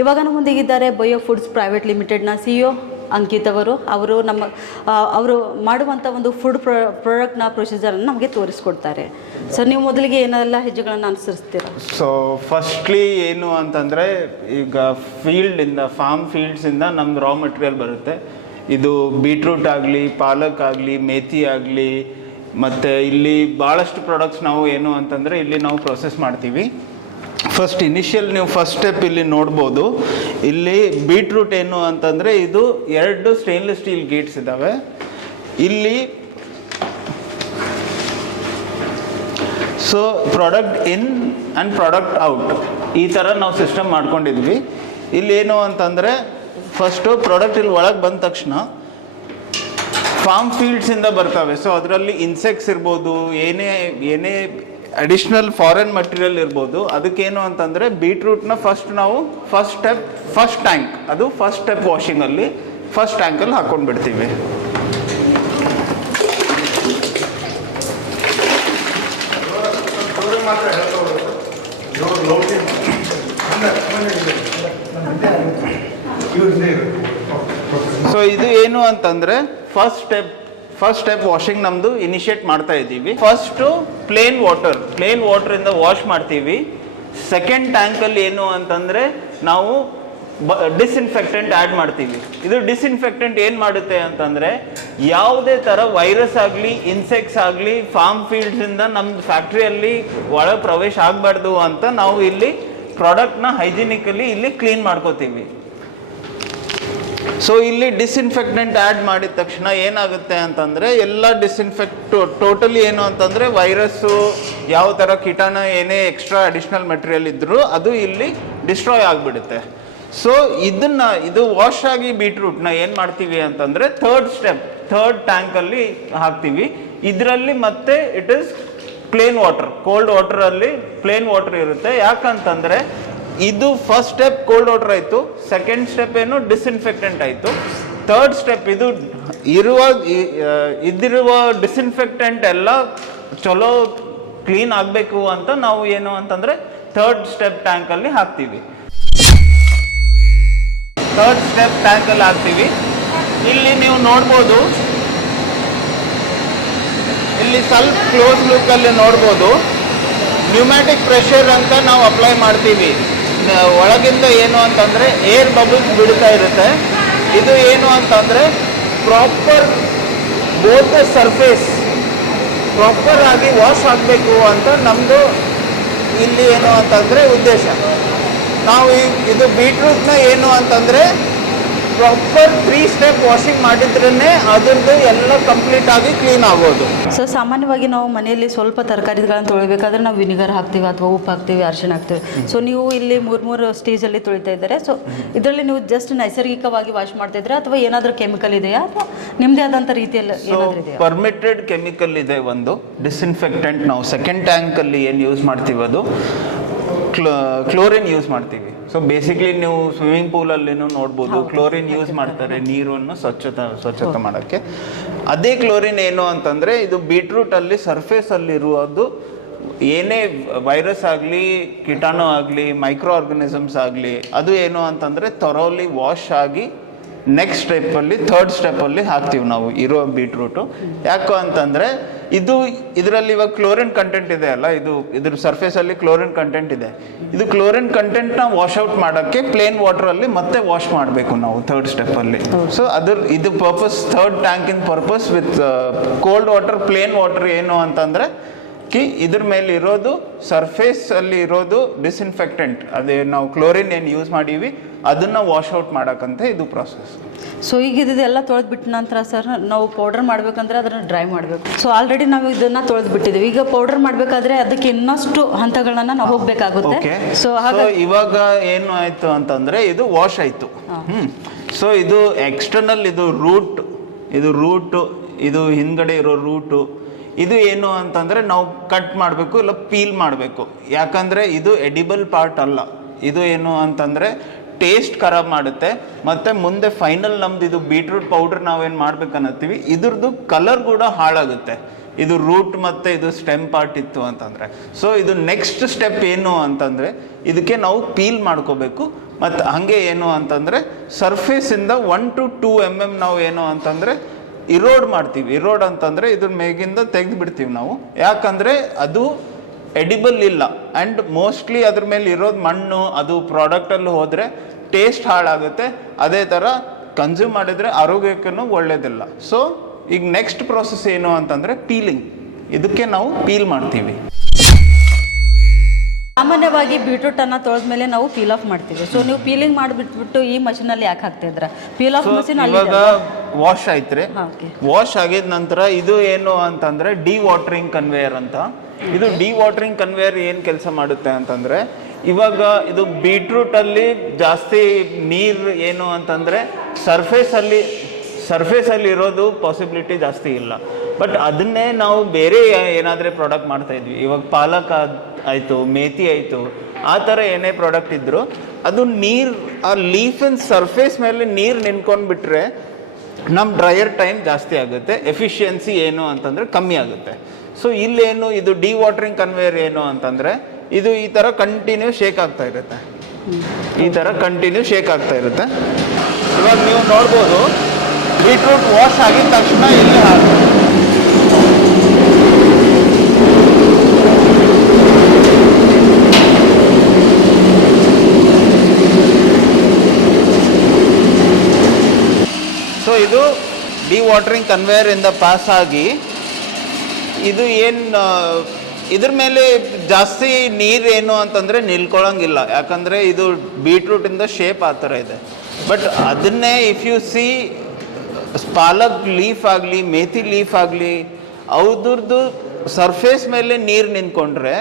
ಇವಾಗ ನಮ್ಮ ಮುಂದಿಗಿದ್ದಾರೆ ಬಯೋ ಫುಡ್ಸ್ ಪ್ರೈವೇಟ್ ಲಿಮಿಟೆಡ್ನ CEO ಅಂಕಿತ್ ಅವರು ಮಾಡುವಂಥ ಒಂದು ಫುಡ್ ಪ್ರಾಡಕ್ಟ್ನ ಪ್ರೊಸೀಜರನ್ನು ನಮಗೆ ತೋರಿಸ್ಕೊಡ್ತಾರೆ. ಸರ್, ನೀವು ಮೊದಲಿಗೆ ಏನೆಲ್ಲ ಹೆಜ್ಜೆಗಳನ್ನು ಅನುಸರಿಸ್ತೀರಾ? ಸೊ ಫಸ್ಟ್ಲಿ ಏನು ಅಂತಂದರೆ, ಈಗ ಫಾರ್ಮ್ ಫೀಲ್ಡ್ಸಿಂದ ನಮ್ದು ರಾ ಮೆಟೀರಿಯಲ್ ಬರುತ್ತೆ. ಇದು ಬೀಟ್ರೂಟ್ ಆಗಲಿ, ಪಾಲಕ್ ಆಗಲಿ, ಮೇಥಿ ಆಗಲಿ, ಮತ್ತು ಇಲ್ಲಿ ಭಾಳಷ್ಟು ಪ್ರಾಡಕ್ಟ್ಸ್ ನಾವು ಏನು ಅಂತಂದರೆ ಇಲ್ಲಿ ನಾವು ಪ್ರೊಸೆಸ್ ಮಾಡ್ತೀವಿ. ನೀವು ಫಸ್ಟ್ ಸ್ಟೆಪ್ ಇಲ್ಲಿ ನೋಡ್ಬೋದು. ಇಲ್ಲಿ ಬೀಟ್ರೂಟ್ ಏನು ಅಂತಂದರೆ ಇದು 2 ಸ್ಟೇನ್ಲೆಸ್ ಸ್ಟೀಲ್ ಗೇಟ್ಸ್ ಇದ್ದಾವೆ. ಇಲ್ಲಿ so product in and product out ಈ ಥರ ನಾವು ಸಿಸ್ಟಮ್ ಮಾಡ್ಕೊಂಡಿದ್ವಿ. ಇಲ್ಲಿ ಏನು ಅಂತಂದರೆ ಫಸ್ಟು ಪ್ರಾಡಕ್ಟ್ ಇಲ್ಲಿ ಒಳಗೆ ಬಂದ ತಕ್ಷಣ ಫಾರ್ಮ್ ಫೀಲ್ಡ್ಸಿಂದ ಬರ್ತವೆ. ಸೊ ಅದರಲ್ಲಿ ಇನ್ಸೆಕ್ಟ್ಸ್ ಇರ್ಬೋದು, ಏನೇ ಅಡಿಷ್ನಲ್ ಫಾರಿನ್ ಮಟೀರಿಯಲ್ ಇರ್ಬೋದು. ಅದಕ್ಕೇನು ಅಂತಂದರೆ ಬೀಟ್ರೂಟ್ನ ಫಸ್ಟ್ ಟ್ಯಾಂಕ್, ಅದು ಫಸ್ಟ್ ಸ್ಟೆಪ್ ವಾಷಿಂಗಲ್ಲಿ ಫಸ್ಟ್ ಟ್ಯಾಂಕಲ್ಲಿ ಹಾಕ್ಕೊಂಡು ಬಿಡ್ತೀವಿ. ಸೊ ಇದು ಏನು ಅಂತಂದರೆ ಫಸ್ಟ್ ಸ್ಟೆಪ್ ವಾಷಿಂಗ್ ನಮ್ಮದು ಇನಿಷಿಯೇಟ್ ಮಾಡ್ತಾ ಇದ್ದೀವಿ. ಫಸ್ಟು ಪ್ಲೇನ್ ವಾಟರಿಂದ ವಾಶ್ ಮಾಡ್ತೀವಿ. ಸೆಕೆಂಡ್ ಟ್ಯಾಂಕಲ್ಲಿ ಏನು ಅಂತಂದರೆ ನಾವು ಡಿಸ್ಇನ್ಫೆಕ್ಟೆಂಟ್ ಆ್ಯಡ್ ಮಾಡ್ತೀವಿ. ಇದು ಡಿಸ್ಇನ್ಫೆಕ್ಟೆಂಟ್ ಏನು ಮಾಡುತ್ತೆ ಅಂತಂದರೆ ಯಾವುದೇ ಥರ ವೈರಸ್ ಆಗಲಿ ಇನ್ಸೆಕ್ಟ್ಸ್ ಆಗಲಿ ಫಾರ್ಮ್ ಫೀಲ್ಡ್ಸಿಂದ ನಮ್ಮ ಫ್ಯಾಕ್ಟ್ರಿಯಲ್ಲಿ ಒಳ ಪ್ರವೇಶ ಆಗಬಾರ್ದು ಅಂತ ನಾವು ಇಲ್ಲಿ ಪ್ರಾಡಕ್ಟ್ನ ಹೈಜಿನಿಕಲಿ ಇಲ್ಲಿ ಕ್ಲೀನ್ ಮಾಡ್ಕೋತೀವಿ. ಸೊ ಇಲ್ಲಿ ಡಿಸ್ಇನ್ಫೆಕ್ಟೆಂಟ್ ಆ್ಯಡ್ ಮಾಡಿದ ತಕ್ಷಣ ಏನಾಗುತ್ತೆ ಅಂತಂದರೆ ಎಲ್ಲ ಟೋಟಲಿ ಏನು ಅಂತಂದರೆ ವೈರಸ್ಸು ಯಾವ ಥರ ಕೀಟಾಣು ಏನೇ ಎಕ್ಸ್ಟ್ರಾ ಅಡಿಷ್ನಲ್ ಮೆಟೀರಿಯಲ್ ಇದ್ದರೂ ಅದು ಇಲ್ಲಿ ಡಿಸ್ಟ್ರಾಯ್ ಆಗಿಬಿಡುತ್ತೆ. ಸೊ ಇದು ವಾಶ್ ಆಗಿ ಬೀಟ್ರೂಟ್ನ ಏನು ಮಾಡ್ತೀವಿ ಅಂತಂದರೆ ಥರ್ಡ್ ಟ್ಯಾಂಕಲ್ಲಿ ಹಾಕ್ತೀವಿ. ಇದರಲ್ಲಿ ಮತ್ತೆ it is plain water, cold ವಾಟರಲ್ಲಿ ಪ್ಲೇನ್ ವಾಟರ್ ಇರುತ್ತೆ. ಯಾಕಂತಂದರೆ ಇದು ಫಸ್ಟ್ ಸ್ಟೆಪ್ ಕೋಲ್ಡ್ ವಾಟರ್ ಆಯಿತು, ಸೆಕೆಂಡ್ ಸ್ಟೆಪ್ ಏನು ಡಿಸ್ಇನ್ಫೆಕ್ಟೆಂಟ್ ಆಯಿತು, ಥರ್ಡ್ ಸ್ಟೆಪ್ ಇದು ಇದಿರುವ ಡಿಸ್ಇನ್ಫೆಕ್ಟೆಂಟ್ ಎಲ್ಲ ಚಲೋ ಕ್ಲೀನ್ ಆಗಬೇಕು ಅಂತ ನಾವು ಏನು ಅಂತಂದರೆ ಥರ್ಡ್ ಸ್ಟೆಪ್ ಟ್ಯಾಂಕಲ್ಲಿ ಹಾಕ್ತೀವಿ. ಇಲ್ಲಿ ನೀವು ನೋಡ್ಬೋದು, ಇಲ್ಲಿ ಸ್ವಲ್ಪ ಕ್ಲೋಸ್ ಲುಕ್ಕಲ್ಲಿ ನೋಡ್ಬೋದು, ನ್ಯೂಮ್ಯಾಟಿಕ್ ಪ್ರೆಷರ್ ಅಂತ ನಾವು ಅಪ್ಲೈ ಮಾಡ್ತೀವಿ. ಒಳಗಿಂದ ಏನು ಅಂತಂದರೆ ಏರ್ ಬಬಲ್ಸ್ ಬಿಡ್ತಾ ಇರುತ್ತೆ. ಇದು ಏನು ಅಂತಂದರೆ ಪ್ರಾಪರ್ ಬೋತ್ ಸರ್ಫೇಸ್ ಪ್ರಾಪರ್ ಆಗಿ ವಾಶ್ ಆಗಬೇಕು ಅಂತ ನಮ್ಮದು ಇಲ್ಲಿ ಏನು ಅಂತಂದರೆ ಉದ್ದೇಶ. ನಾವು ಇದು ಬೀಟ್ರೂಟ್ನ ಏನು ಅಂತಂದರೆ ಪ್ರಾಪರ್ 3 ಸ್ಟೆಪ್ ವಾಷಿಂಗ್ ಮಾಡಿದ್ರೇ ಅದ್ರದ್ದು ಎಲ್ಲ ಕಂಪ್ಲೀಟ್ ಆಗಿ ಕ್ಲೀನ್ ಆಗೋದು. ಸೊ ಸಾಮಾನ್ಯವಾಗಿ ನಾವು ಮನೆಯಲ್ಲಿ ಸ್ವಲ್ಪ ತರಕಾರಿಗಳನ್ನು ತೊಳಿಬೇಕಾದ್ರೆ ನಾವು ವಿನಿಗರ್ ಹಾಕ್ತೀವಿ ಅಥವಾ ಉಪ್ಪು ಹಾಕ್ತೀವಿ, ಅರಿಶಿಣ ಹಾಕ್ತೀವಿ. ಸೊ ನೀವು ಇಲ್ಲಿ ಮೂರು ಸ್ಟೇಜಲ್ಲಿ ತೊಳಿತಾ ಇದ್ದಾರೆ. ಸೊ ಇದರಲ್ಲಿ ನೀವು ಜಸ್ಟ್ ನೈಸರ್ಗಿಕವಾಗಿ ವಾಶ್ ಮಾಡ್ತಾ ಇದ್ರೆ ಅಥವಾ ಏನಾದರೂ ಕೆಮಿಕಲ್ ಇದೆಯಾ ಅಥವಾ ನಿಮ್ಮದೇ ಆದಂಥ ರೀತಿಯಲ್ಲಿ ಏನಾದರೂ ಇದೆಯಾ? ಪರ್ಮಿಟೆಡ್ ಕೆಮಿಕಲ್ ಇದೆ ಒಂದು ಡಿಸ್ಇನ್ಫೆಕ್ಟೆಂಟ್. ನಾವು ಸೆಕೆಂಡ್ ಟ್ಯಾಂಕಲ್ಲಿ ಏನು ಯೂಸ್ ಮಾಡ್ತೀವಿ ಅದು ಕ್ಲೋರಿನ್ ಯೂಸ್ ಮಾಡ್ತೀವಿ. ಸೊ ಬೇಸಿಕ್ಲಿ ನೀವು ಸ್ವಿಮ್ಮಿಂಗ್ ಪೂಲಲ್ಲಿನೂ ನೋಡ್ಬೋದು, ಕ್ಲೋರಿನ್ ಯೂಸ್ ಮಾಡ್ತಾರೆ ನೀರನ್ನು ಸ್ವಚ್ಛತೆ ಮಾಡೋಕ್ಕೆ. ಅದೇ ಕ್ಲೋರಿನ್ ಏನು ಅಂತಂದರೆ ಇದು ಬೀಟ್ರೂಟಲ್ಲಿ ಸರ್ಫೇಸಲ್ಲಿರುವುದು ಏನೇ ವೈರಸ್ ಆಗಲಿ ಕೀಟಾಣು ಆಗಲಿ ಮೈಕ್ರೋ ಆರ್ಗನಿಸಮ್ಸ್ ಆಗಲಿ ಅದು ಏನು ಅಂತಂದರೆ ಥೊರೋಲಿ ವಾಶ್ ಆಗಿ ನೆಕ್ಸ್ಟ್ ಥರ್ಡ್ ಸ್ಟೆಪ್ಪಲ್ಲಿ ಹಾಕ್ತೀವಿ ನಾವು ಇರೋ ಬೀಟ್ರೂಟು. ಯಾಕೆ ಅಂತಂದರೆ ಇದರಲ್ಲಿ ಇವಾಗ ಕ್ಲೋರಿನ್ ಕಂಟೆಂಟ್ ಇದೆ ಅಲ್ಲ, ಇದ್ರ ಸರ್ಫೇಸಲ್ಲಿ ಕ್ಲೋರಿನ್ ಕಂಟೆಂಟ್ ಇದೆ. ಇದು ಕ್ಲೋರಿನ್ ಕಂಟೆಂಟ್ನ ವಾಶ್ ಔಟ್ ಮಾಡೋಕ್ಕೆ ಪ್ಲೇನ್ ವಾಟರಲ್ಲಿ ಮತ್ತೆ ವಾಶ್ ಮಾಡಬೇಕು ನಾವು ಥರ್ಡ್ ಸ್ಟೆಪ್ಪಲ್ಲಿ. ಸೊ ಇದು ಪರ್ಪಸ್ ಥರ್ಡ್ ಟ್ಯಾಂಕಿನ purpose with cold water plain water ಏನು ಅಂತಂದರೆ ಇದ್ರ ಮೇಲೆ ಇರೋದು ಸರ್ಫೇಸಲ್ಲಿ ಇರೋದು ಡಿಸ್ಇನ್ಫೆಕ್ಟೆಂಟ್, ಅದೇ ನಾವು ಕ್ಲೋರಿನ್ ಏನು ಯೂಸ್ ಮಾಡೀವಿ ಅದನ್ನು ವಾಶ್ ಔಟ್ ಮಾಡೋಕ್ಕಂತ ಇದು ಪ್ರಾಸೆಸ್. ಸೊ ಈಗ ಇದೆಲ್ಲ ತೊಳೆದ್ಬಿಟ್ಟ ನಂತರ ಸರ್ ನಾವು ಪೌಡರ್ ಮಾಡಬೇಕಂದ್ರೆ ಅದನ್ನು ಡ್ರೈ ಮಾಡಬೇಕು. ಸೊ ಆಲ್ರೆಡಿ ನಾವು ಇದನ್ನು ತೊಳೆದ್ಬಿಟ್ಟಿದ್ದೀವಿ. ಈಗ ಪೌಡರ್ ಮಾಡಬೇಕಾದ್ರೆ ಅದಕ್ಕೆ ಇನ್ನಷ್ಟು ಹಂತಗಳನ್ನ ನಾವು ಹೋಗಬೇಕಾಗುತ್ತೆ. ಸೊ ಇವಾಗ ಏನು ಆಯಿತು ಅಂತಂದರೆ ಇದು ವಾಶ್ ಆಯಿತು. ಸೊ ಇದು ಎಕ್ಸ್ಟರ್ನಲ್ ಇದು ರೂಟು ಇದು ಹಿಂದ್ಗಡೆ ಇರೋ ರೂಟು ಇದು ಏನು ಅಂತಂದರೆ ನಾವು ಕಟ್ ಮಾಡಬೇಕು ಇಲ್ಲ ಪೀಲ್ ಮಾಡಬೇಕು. ಯಾಕಂದರೆ ಇದು ಎಡಿಬಲ್ ಪಾರ್ಟ್ ಅಲ್ಲ. ಇದು ಏನು ಅಂತಂದರೆ ಟೇಸ್ಟ್ ಖರಾಬ್ ಮಾಡುತ್ತೆ ಮತ್ತು ಮುಂದೆ ಫೈನಲ್ ನಮ್ದು ಇದು ಬೀಟ್ರೂಟ್ ಪೌಡ್ರ್ ನಾವೇನು ಮಾಡ್ಬೇಕನ್ನತ್ತೀವಿ ಇದ್ರದ್ದು ಕಲರ್ ಕೂಡ ಹಾಳಾಗುತ್ತೆ. ಇದು ರೂಟ್ ಮತ್ತು ಇದು ಸ್ಟೆಮ್ ಪಾರ್ಟ್ ಇತ್ತು ಅಂತಂದರೆ. ಸೊ ಇದು ನೆಕ್ಸ್ಟ್ ಸ್ಟೆಪ್ ಏನು ಅಂತಂದರೆ ಇದಕ್ಕೆ ನಾವು ಪೀಲ್ ಮಾಡ್ಕೋಬೇಕು. ಮತ್ತು ಹಾಗೆ ಏನು ಅಂತಂದರೆ ಸರ್ಫೇಸಿಂದ 1 to 2 mm ನಾವು ಏನು ಅಂತಂದರೆ ಇರೋಡ್ ಮಾಡ್ತೀವಿ. ಇರೋಡ್ ಅಂತಂದರೆ ಇದ್ರ ಮೇಗಿಂದ ತೆಗೆದು ಬಿಡ್ತೀವಿ ನಾವು. ಯಾಕಂದರೆ ಅದು ಎಡಿಬಲ್ ಇಲ್ಲ ಆ್ಯಂಡ್ ಮೋಸ್ಟ್ಲಿ ಅದ್ರ ಮೇಲೆ ಇರೋದು ಮಣ್ಣು, ಅದು ಪ್ರಾಡಕ್ಟಲ್ಲಿ ಹೋದರೆ ಟೇಸ್ಟ್ ಹಾಳಾಗುತ್ತೆ. ಅದೇ ಥರ ಕನ್ಸ್ಯೂಮ್ ಮಾಡಿದರೆ ಆರೋಗ್ಯಕ್ಕೂ ಒಳ್ಳೆಯದಿಲ್ಲ. ಸೊ ಈಗ ನೆಕ್ಸ್ಟ್ ಪ್ರೋಸೆಸ್ ಏನು ಅಂತಂದರೆ ಪೀಲಿಂಗ್. ಇದಕ್ಕೆ ನಾವು ಪೀಲ್ ಮಾಡ್ತೀವಿ. ಸಾಮಾನ್ಯವಾಗಿ ಬೀಟ್ರೂಟನ್ನು ತೊಳೆದ್ಮೇಲೆ ನಾವು ಪೀಲ್ ಆಫ್ ಮಾಡ್ತೀವಿ. ಸೊ ನೀವು ಪೀಲಿಂಗ್ ಮಾಡಿಬಿಟ್ಬಿಟ್ಟು ಈ ಮಷೀನಲ್ಲಿ ಯಾಕೆ ಹಾಕ್ತಾ ಇದ್ರ? ಪೀಲ್ ಆಫ್ ಮಷೀನ್ ಇವಾಗ ವಾಶ್ ಆಯ್ತ್ರಿ. ವಾಶ್ ಆಗಿದ ನಂತರ ಇದು ಏನು ಅಂತಂದರೆ ಡಿವಾಟರಿಂಗ್ ಕನ್ವೇಯರ್ ಅಂತ. ಇದು ಡಿವಾಟರಿಂಗ್ ಕನ್ವೇಯರ್ ಏನು ಕೆಲಸ ಮಾಡುತ್ತೆ ಅಂತಂದರೆ ಇವಾಗ ಇದು ಬೀಟ್ರೂಟಲ್ಲಿ ಜಾಸ್ತಿ ನೀರು ಏನು ಅಂತಂದರೆ ಸರ್ಫೇಸಲ್ಲಿ ಇರೋದು ಪಾಸಿಬಿಲಿಟಿ ಜಾಸ್ತಿ ಇಲ್ಲ. ಬಟ್ ಅದನ್ನೇ ನಾವು ಬೇರೆ ಏನಾದರೂ ಪ್ರಾಡಕ್ಟ್ ಮಾಡ್ತಾಯಿದ್ವಿ. ಇವಾಗ ಪಾಲಕ್ ಆಯಿತು, ಮೇಥಿ ಆಯಿತು, ಆ ಥರ ಏನೇ ಪ್ರಾಡಕ್ಟ್ ಇದ್ದರೂ ಅದು ನೀರು ಆ ಲೀಫಿನ ಸರ್ಫೇಸ್ ಮೇಲೆ ನೀರು ನಿಂತ್ಕೊಂಡ್ಬಿಟ್ರೆ ನಮ್ಮ ಡ್ರೈಯರ್ ಟೈಮ್ ಜಾಸ್ತಿ ಆಗುತ್ತೆ, ಎಫಿಷಿಯನ್ಸಿ ಏನು ಅಂತಂದರೆ ಕಮ್ಮಿ ಆಗುತ್ತೆ. ಸೊ ಇಲ್ಲೇನು ಇದು ಡಿವಾಟರಿಂಗ್ ಕನ್ವೇಯರ್ ಏನು ಅಂತಂದರೆ ಇದು ಈ ಥರ ಕಂಟಿನ್ಯೂ ಶೇಕ್ ಆಗ್ತಾ ಇರುತ್ತೆ, ಈ ಥರ ಕಂಟಿನ್ಯೂ ಶೇಕ್ ಆಗ್ತಾ ಇರುತ್ತೆ. ಇವಾಗ ನೀವು ನೋಡ್ಬೋದು ಬೀಟ್ರೂಟ್ ವಾಶ್ ಆಗಿದ ತಕ್ಷಣ ಇಲ್ಲಿ ಹಾಕಿ ಸೊ ಇದು ಡಿವಾಟರಿಂಗ್ ಕನ್ವೇಯರ್ ಇಂದ ಪಾಸ್ ಆಗಿ ಇದು ಏನು ಇದ್ರ ಮೇಲೆ ಜಾಸ್ತಿ ನೀರೇನು ಅಂತಂದರೆ ನಿಲ್ಕೊಳ್ಳೋಂಗಿಲ್ಲ, ಯಾಕಂದರೆ ಇದು ಬೀಟ್ರೂಟಿಂದ ಶೇಪ್ ಆ ಥರ ಇದೆ. ಬಟ್ ಅದನ್ನೇ if U C palak leaf ಆಗಲಿ ಮೇಥಿ ಲೀಫ್ ಆಗಲಿ ಅವ್ರದ್ದು ಸರ್ಫೇಸ್ ಮೇಲೆ ನೀರು ನಿಂತ್ಕೊಂಡ್ರೆ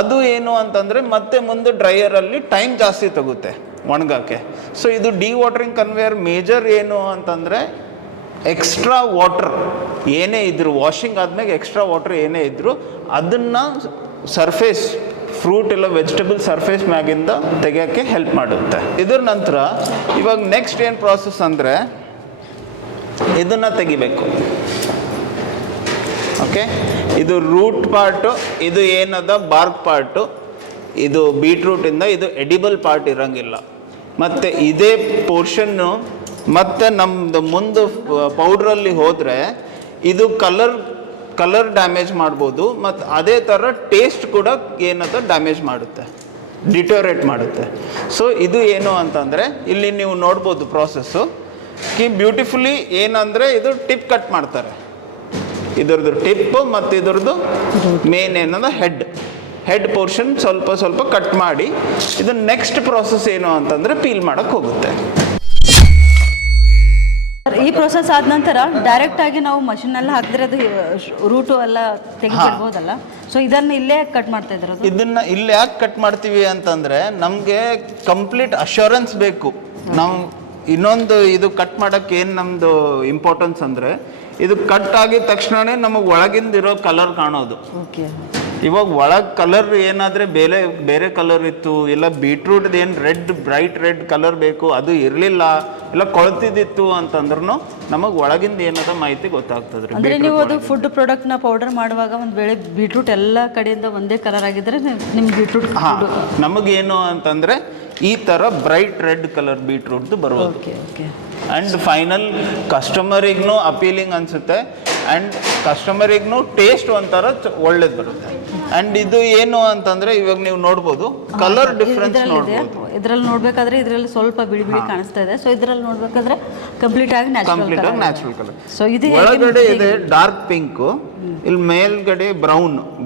ಅದು ಏನು ಅಂತಂದರೆ ಮತ್ತೆ ಮುಂದೆ ಡ್ರೈಯರಲ್ಲಿ ಟೈಮ್ ಜಾಸ್ತಿ ತಗುತ್ತೆ ಒಣಗಕ್ಕೆ. ಸೊ ಇದು ಡಿವಾಟರಿಂಗ್ ಕನ್ವೇಯರ್ ಮೇಜರ್ ಏನು ಅಂತಂದರೆ ಎಕ್ಸ್ಟ್ರಾ ವಾಟರ್ ಏನೇ ಇದ್ರು, ವಾಷಿಂಗ್ ಆದ್ಮೇಲೆ ಎಕ್ಸ್ಟ್ರಾ ವಾಟರ್ ಏನೇ ಇದ್ರು ಅದನ್ನು ಸರ್ಫೇಸ್ ಫ್ರೂಟ್ ಇಲ್ಲ ವೆಜಿಟೇಬಲ್ ಸರ್ಫೇಸ್ ಮ್ಯಾಗಿಂದ ತೆಗಿಯೋಕ್ಕೆ ಹೆಲ್ಪ್ ಮಾಡುತ್ತೆ. ಇದ್ರ ನಂತರ ಇವಾಗ ನೆಕ್ಸ್ಟ್ ಏನು ಪ್ರಾಸೆಸ್ ಅಂದರೆ ಇದನ್ನು ತೆಗಿಬೇಕು. ಓಕೆ, ಇದು ರೂಟ್ ಪಾರ್ಟು, ಇದು ಏನದ ಬಾರ್ಕ್ ಪಾರ್ಟು, ಇದು ಬೀಟ್ರೂಟಿಂದ ಇದು ಎಡಿಬಲ್ ಪಾರ್ಟ್ ಇರೋಂಗಿಲ್ಲ. ಮತ್ತು ಇದೇ ಪೋರ್ಷನ್ನು ಮತ್ತು ನಮ್ಮದು ಮುಂದೆ ಪೌಡ್ರಲ್ಲಿ ಹೋದರೆ ಇದು ಕಲರ್ ಡ್ಯಾಮೇಜ್ ಮಾಡ್ಬೋದು, ಮತ್ತು ಅದೇ ಥರ ಟೇಸ್ಟ್ ಕೂಡ ಏನದ ಡ್ಯಾಮೇಜ್ ಮಾಡುತ್ತೆ, ಡಿಟೋರೇಟ್ ಮಾಡುತ್ತೆ. ಸೊ ಇದು ಏನು ಅಂತಂದರೆ ಇಲ್ಲಿ ನೀವು ನೋಡ್ಬೋದು ಪ್ರಾಸೆಸ್ಸು ಬ್ಯೂಟಿಫುಲಿ ಏನಂದರೆ ಇದು ಟಿಪ್ ಕಟ್ ಮಾಡ್ತಾರೆ, ಇದ್ರದ್ದು ಟಿಪ್ ಮತ್ತು ಇದ್ರದ್ದು ಮೇನ್ ಏನದ ಹೆಡ್ ಪೋರ್ಷನ್ ಸ್ವಲ್ಪ ಕಟ್ ಮಾಡಿ ಇದು ನೆಕ್ಸ್ಟ್ ಪ್ರಾಸೆಸ್ ಏನು ಅಂತಂದರೆ ಪೀಲ್ ಮಾಡೋಕ್ಕೆ ಹೋಗುತ್ತೆ. ಈ ಪ್ರೊಸೆಸ್ ಆದ ನಂತರ ಡೈರೆಕ್ಟ್ ಆಗಿ ನಾವು ಮಷಿನಲ್ಲಿ ಹಾಕಿದ್ರೆ ಅದು ರೂಟು ಎಲ್ಲ ತೆಗಿಬಿಡ್ಬೋದಲ್ಲ, ಸೊ ಇದನ್ನು ಇಲ್ಲೇ ಕಟ್ ಮಾಡ್ತಾ ಇದ್ರು. ಇದನ್ನ ಇಲ್ಲಿ ಯಾಕೆ ಕಟ್ ಮಾಡ್ತೀವಿ ಅಂತಂದ್ರೆ ನಮಗೆ ಕಂಪ್ಲೀಟ್ ಅಶ್ಯೂರೆನ್ಸ್ ಬೇಕು. ನಾವು ಇನ್ನೊಂದು ಇದು ಕಟ್ ಮಾಡೋಕ್ಕೆ ಏನು ನಮ್ಮದು ಇಂಪಾರ್ಟೆನ್ಸ್ ಅಂದರೆ ಇದು ಕಟ್ ಆಗಿದ ತಕ್ಷಣವೇ ನಮಗೆ ಒಳಗಿಂದಿರೋ ಕಲರ್ ಕಾಣೋದು. ಓಕೆ, ಇವಾಗ ಒಳಗೆ ಕಲರ್ ಏನಾದರೆ ಬೇರೆ ಕಲರ್ ಇತ್ತು, ಇಲ್ಲ ಬೀಟ್ರೂಟ್ದು ಏನು ಬ್ರೈಟ್ ರೆಡ್ ಕಲರ್ ಬೇಕು ಅದು ಇರಲಿಲ್ಲ, ಇಲ್ಲ ಕೊಳ್ತಿದ್ದಿತ್ತು ಅಂತಂದ್ರೂ ನಮಗೆ ಒಳಗಿಂದ ಏನದ ಮಾಹಿತಿ ಗೊತ್ತಾಗ್ತದೆ. ಅಂದರೆ ನೀವು ಅದು ಫುಡ್ ಪ್ರಾಡಕ್ಟ್ನ ಪೌಡರ್ ಮಾಡುವಾಗ ಒಂದು ವೇಳೆ ಬೀಟ್ರೂಟ್ ಎಲ್ಲ ಕಡೆಯಿಂದ ಒಂದೇ ಕಲರ್ ಆಗಿದ್ರೆ ನಿಮ್ಮ ಬೀಟ್ರೂಟ್ ನಮಗೇನು ಅಂತಂದರೆ ಈ ಥರ ಬ್ರೈಟ್ ರೆಡ್ ಕಲರ್ ಬೀಟ್ರೂಟ್ದು ಬರೋದು. ಆ್ಯಂಡ್ ಫೈನಲ್ ಕಸ್ಟಮರಿಗೂ ಅಪೀಲಿಂಗ್ ಅನಿಸುತ್ತೆ, ಆ್ಯಂಡ್ ಕಸ್ಟಮರಿಗೂ ಟೇಸ್ಟ್ ಒಂಥರ ಒಳ್ಳೇದು ಬರುತ್ತೆ. ಆ್ಯಂಡ್ ಇದು ಏನು ಅಂತಂದರೆ ಇವಾಗ ನೀವು ನೋಡ್ಬೋದು ಕಲರ್ ಡಿಫ್ರೆನ್ಸ್ ನೋಡ್ಬೋದು. ಇದರಲ್ಲಿ ನೋಡಬೇಕಾದ್ರೆ ಇದರಲ್ಲಿ ಸ್ವಲ್ಪ ಬಿಳಿ ಕಾಣಿಸ್ತಾ ಇದೆ, ಸೊ ಇದರಲ್ಲಿ ನೋಡಬೇಕಾದ್ರೆ ಕಂಪ್ಲೀಟ್ ಆಗಿ ನ್ಯಾಚುರಲ್ ಕಲರ್. ಸೊ ಇದು ಒಳಗಡೆ ಇದೆ ಡಾರ್ಕ್ ಪಿಂಕು, ಇಲ್ಲಿ ಮೇಲ್ಗಡೆ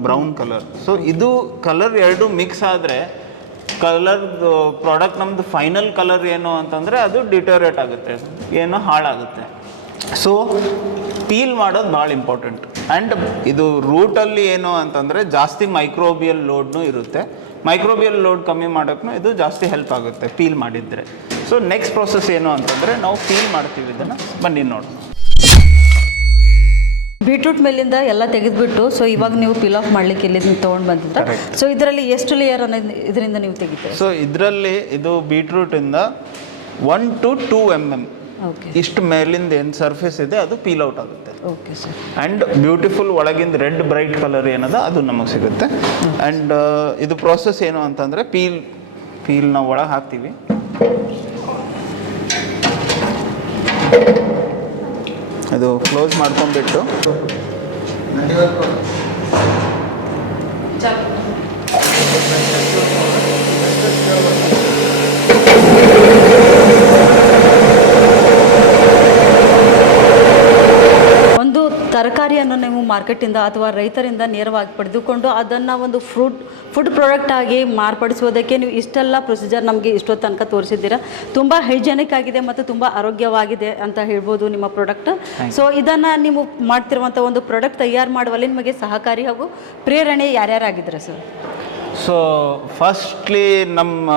ಬ್ರೌನ್ ಕಲರ್. ಸೊ ಇದು ಕಲರ್ ಎರಡು ಮಿಕ್ಸ್ ಆದರೆ ಕಲರ್ ಪ್ರಾಡಕ್ಟ್ ನಮ್ಮದು ಫೈನಲ್ ಕಲರ್ ಏನು ಅಂತಂದರೆ ಅದು ಡಿಟೋರೇಟ್ ಆಗುತ್ತೆ, ಏನೋ ಹಾಳಾಗುತ್ತೆ. ಸೊ ಪೀಲ್ ಮಾಡೋದು ಭಾಳ ಇಂಪಾರ್ಟೆಂಟ್. ಆ್ಯಂಡ್ ಇದು ರೂಟಲ್ಲಿ ಏನು ಅಂತಂದರೆ ಜಾಸ್ತಿ ಮೈಕ್ರೋಬಿಯಲ್ ಲೋಡ್ನೂ ಇರುತ್ತೆ, ಮೈಕ್ರೋಬಿಯಲ್ ಲೋಡ್ ಕಮ್ಮಿ ಮಾಡೋಕ್ಕೂ ಇದು ಜಾಸ್ತಿ ಹೆಲ್ಪ್ ಆಗುತ್ತೆ ಪೀಲ್ ಮಾಡಿದರೆ. ಸೊ ನೆಕ್ಸ್ಟ್ ಪ್ರೊಸೆಸ್ ಏನು ಅಂತಂದರೆ ನಾವು ಪೀಲ್ ಮಾಡ್ತೀವಿ, ಇದನ್ನು ಬನ್ನಿ ನೋಡೋಣ. ಬೀಟ್ರೂಟ್ ಮೇಲಿಂದ ಎಲ್ಲ ತೆಗೆದುಬಿಟ್ಟು ಸೊ ಇವಾಗ ನೀವು ಪೀಲ್ ಆಫ್ ಮಾಡ್ಲಿಕ್ಕೆ ಇಲ್ಲಿ ನೀವು ತೊಗೊಂಡು ಬಂದಿದ್ದ. ಸೊ ಇದರಲ್ಲಿ ಎಷ್ಟು ಲೇಯರ್ ಅನ್ನೋದು ಇದರಿಂದ ನೀವು ತೆಗಿತೀರಿ? ಸೊ ಇದರಲ್ಲಿ ಇದು ಬೀಟ್ರೂಟಿಂದ 1 to 2 mm ಇಷ್ಟು ಮೇಲಿಂದ ಏನು ಸರ್ಫೇಸ್ ಇದೆ ಅದು ಪೀಲ್ ಔಟ್ ಆಗುತ್ತೆ. Okay sir. ಆ್ಯಂಡ್ ಬ್ಯೂಟಿಫುಲ್ ಒಳಗಿಂದ ರೆಡ್ ಬ್ರೈಟ್ ಕಲರ್ ಏನದ ಅದು ನಮಗೆ ಸಿಗುತ್ತೆ. ಆ್ಯಂಡ್ ಇದು ಪ್ರೋಸೆಸ್ ಏನು ಅಂತಂದರೆ ಪೀಲ್ ನಾವು ಒಳಗೆ ಹಾಕ್ತೀವಿ. ಅದು ಕ್ಲೋಸ್ ಮಾಡ್ಕೊಂಡ್ಬಿಟ್ಟು ಒಂದು ತರಕಾರಿಯನ್ನು ನೀವು ಮಾರ್ಕೆಟಿಂದ ಅಥವಾ ರೈತರಿಂದ ನೇರವಾಗಿ ಪಡೆದುಕೊಂಡು ಅದನ್ನು ಒಂದು ಫುಡ್ ಪ್ರಾಡಕ್ಟ್ ಆಗಿ ಮಾರ್ಪಡಿಸೋದಕ್ಕೆ ನೀವು ಇಷ್ಟೆಲ್ಲ ಪ್ರೊಸೀಜರ್ ನಮಗೆ ಇಷ್ಟೊತ್ತು ತನಕ ತೋರಿಸಿದ್ದೀರಾ. ತುಂಬ ಹೈಜೆನಿಕ್ ಆಗಿದೆ ಮತ್ತು ತುಂಬ ಆರೋಗ್ಯವಾಗಿದೆ ಅಂತ ಹೇಳ್ಬೋದು ನಿಮ್ಮ ಪ್ರಾಡಕ್ಟ್. ಸೊ ಇದನ್ನು ನೀವು ಮಾಡ್ತಿರುವಂಥ ಒಂದು ಪ್ರಾಡಕ್ಟ್ ತಯಾರು ಮಾಡುವಲ್ಲಿ ನಿಮಗೆ ಸಹಕಾರಿ ಹಾಗೂ ಪ್ರೇರಣೆ ಯಾರ್ಯಾರಾಗಿದ್ದಾರೆ ಸರ್? ಸೊ ಫಸ್ಟ್ಲಿ ನಮ್ಮ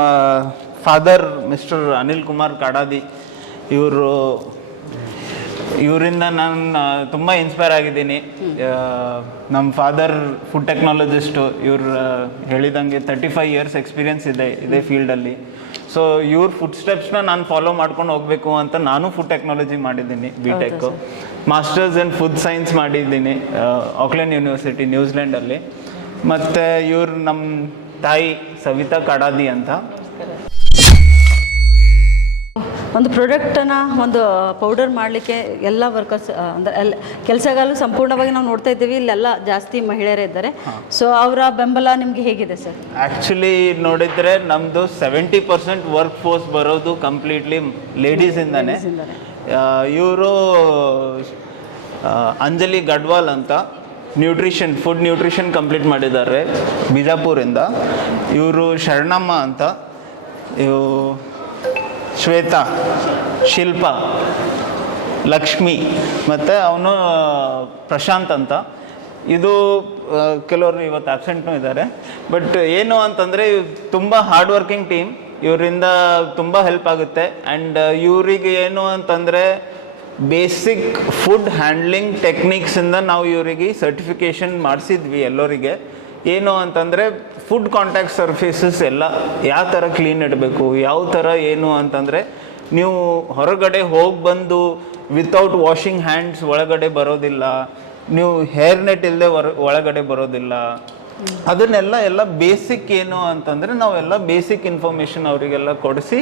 ಫಾದರ್ ಮಿಸ್ಟರ್ ಅನಿಲ್ ಕುಮಾರ್ ಕಾಡಾದಿ ಇವರಿಂದ ನಾನು ತುಂಬ ಇನ್ಸ್ಪೈರ್ ಆಗಿದ್ದೀನಿ. ನಮ್ಮ ಫಾದರ್ ಫುಡ್ ಟೆಕ್ನಾಲಜಿಸ್ಟು, ಇವ್ರು ಹೇಳಿದಂಗೆ 35 years ಎಕ್ಸ್ಪೀರಿಯನ್ಸ್ ಇದೆ ಇದೇ ಫೀಲ್ಡಲ್ಲಿ. ಸೊ ಇವ್ರ ಫುಡ್ ಸ್ಟೆಪ್ಸ್ನ ನಾನು ಫಾಲೋ ಮಾಡ್ಕೊಂಡು ಹೋಗಬೇಕು ಅಂತ ನಾನು ಫುಡ್ ಟೆಕ್ನಾಲಜಿ ಮಾಡಿದ್ದೀನಿ, BTech, masters in food science ಮಾಡಿದ್ದೀನಿ ಆಕ್ಲೆಂಡ್ ಯೂನಿವರ್ಸಿಟಿ ನ್ಯೂಜಿಲೆಂಡಲ್ಲಿ. ಮತ್ತು ಇವ್ರು ನಮ್ಮ ತಾಯಿ ಸವಿತಾ ಕಡಾದಿ ಅಂತ. ಒಂದು ಪ್ರಾಡಕ್ಟನ್ನು ಒಂದು ಪೌಡರ್ ಮಾಡಲಿಕ್ಕೆ ಎಲ್ಲ ವರ್ಕರ್ಸ್ ಅಂದರೆ ಎಲ್ಲ ಕೆಲಸಗಾರರು ಸಂಪೂರ್ಣವಾಗಿ ನಾವು ನೋಡ್ತಾ ಇದ್ದೀವಿ, ಇಲ್ಲೆಲ್ಲ ಜಾಸ್ತಿ ಮಹಿಳೆಯರೇ ಇದ್ದಾರೆ. ಸೊ ಅವರ ಬೆಂಬಲ ನಿಮಗೆ ಹೇಗಿದೆ ಸರ್? ಆ್ಯಕ್ಚುಲಿ ನೋಡಿದರೆ ನಮ್ಮದು 70% ವರ್ಕ್ ಫೋರ್ಸ್ ಬರೋದು ಕಂಪ್ಲೀಟ್ಲಿ ಲೇಡೀಸಿಂದನೇ. ಇವರು ಅಂಜಲಿ ಗಡ್ವಾಲ್ ಅಂತ ಫುಡ್ ನ್ಯೂಟ್ರಿಷನ್ ಕಂಪ್ಲೀಟ್ ಮಾಡಿದ್ದಾರೆ ಬಿಜಾಪುರಿಂದ. ಇವರು ಶರಣಮ್ಮ ಅಂತ, ಇವು ಶ್ವೇತಾ, ಶಿಲ್ಪಾ, ಲಕ್ಷ್ಮಿ ಮತ್ತು ಅವನು ಪ್ರಶಾಂತ್ ಅಂತ. ಇದು ಕೆಲವರು ಇವತ್ತು ಆಬ್ಸೆಂಟ್ನೂ ಇದ್ದಾರೆ. ಬಟ್ ಏನು ಅಂತಂದರೆ ತುಂಬ ಹಾರ್ಡ್ ವರ್ಕಿಂಗ್ ಟೀಮ್, ಇವರಿಂದ ತುಂಬ ಹೆಲ್ಪ್ ಆಗುತ್ತೆ. ಆ್ಯಂಡ್ ಇವರಿಗೆ ಏನು ಅಂತಂದರೆ ಬೇಸಿಕ್ ಫುಡ್ ಹ್ಯಾಂಡ್ಲಿಂಗ್ ಟೆಕ್ನಿಕ್ಸಿಂದ ನಾವು ಇವರಿಗೆ ಸರ್ಟಿಫಿಕೇಷನ್ ಮಾಡಿಸಿದ್ವಿ ಎಲ್ಲರಿಗೆ. ಏನು ಅಂತಂದರೆ ಫುಡ್ ಕಾಂಟ್ಯಾಕ್ಟ್ ಸರ್ಫೇಸಸ್ ಎಲ್ಲ ಯಾವ ಥರ ಕ್ಲೀನ್ ಇಡಬೇಕು, ಯಾವ ಥರ ಏನು ಅಂತಂದರೆ ನೀವು ಹೊರಗಡೆ ಹೋಗಿ ಬಂದು ವಿತೌಟ್ ವಾಷಿಂಗ್ ಹ್ಯಾಂಡ್ಸ್ ಒಳಗಡೆ ಬರೋದಿಲ್ಲ, ನೀವು ಹೇರ್ ನೆಟ್ ಇಲ್ಲದೆ ಒಳಗಡೆ ಬರೋದಿಲ್ಲ. ಅದನ್ನೆಲ್ಲ ಬೇಸಿಕ್ ಏನು ಅಂತಂದರೆ ನಾವೆಲ್ಲ ಬೇಸಿಕ್ ಇನ್ಫಾರ್ಮೇಷನ್ ಅವರಿಗೆಲ್ಲ ಕೊಡಿಸಿ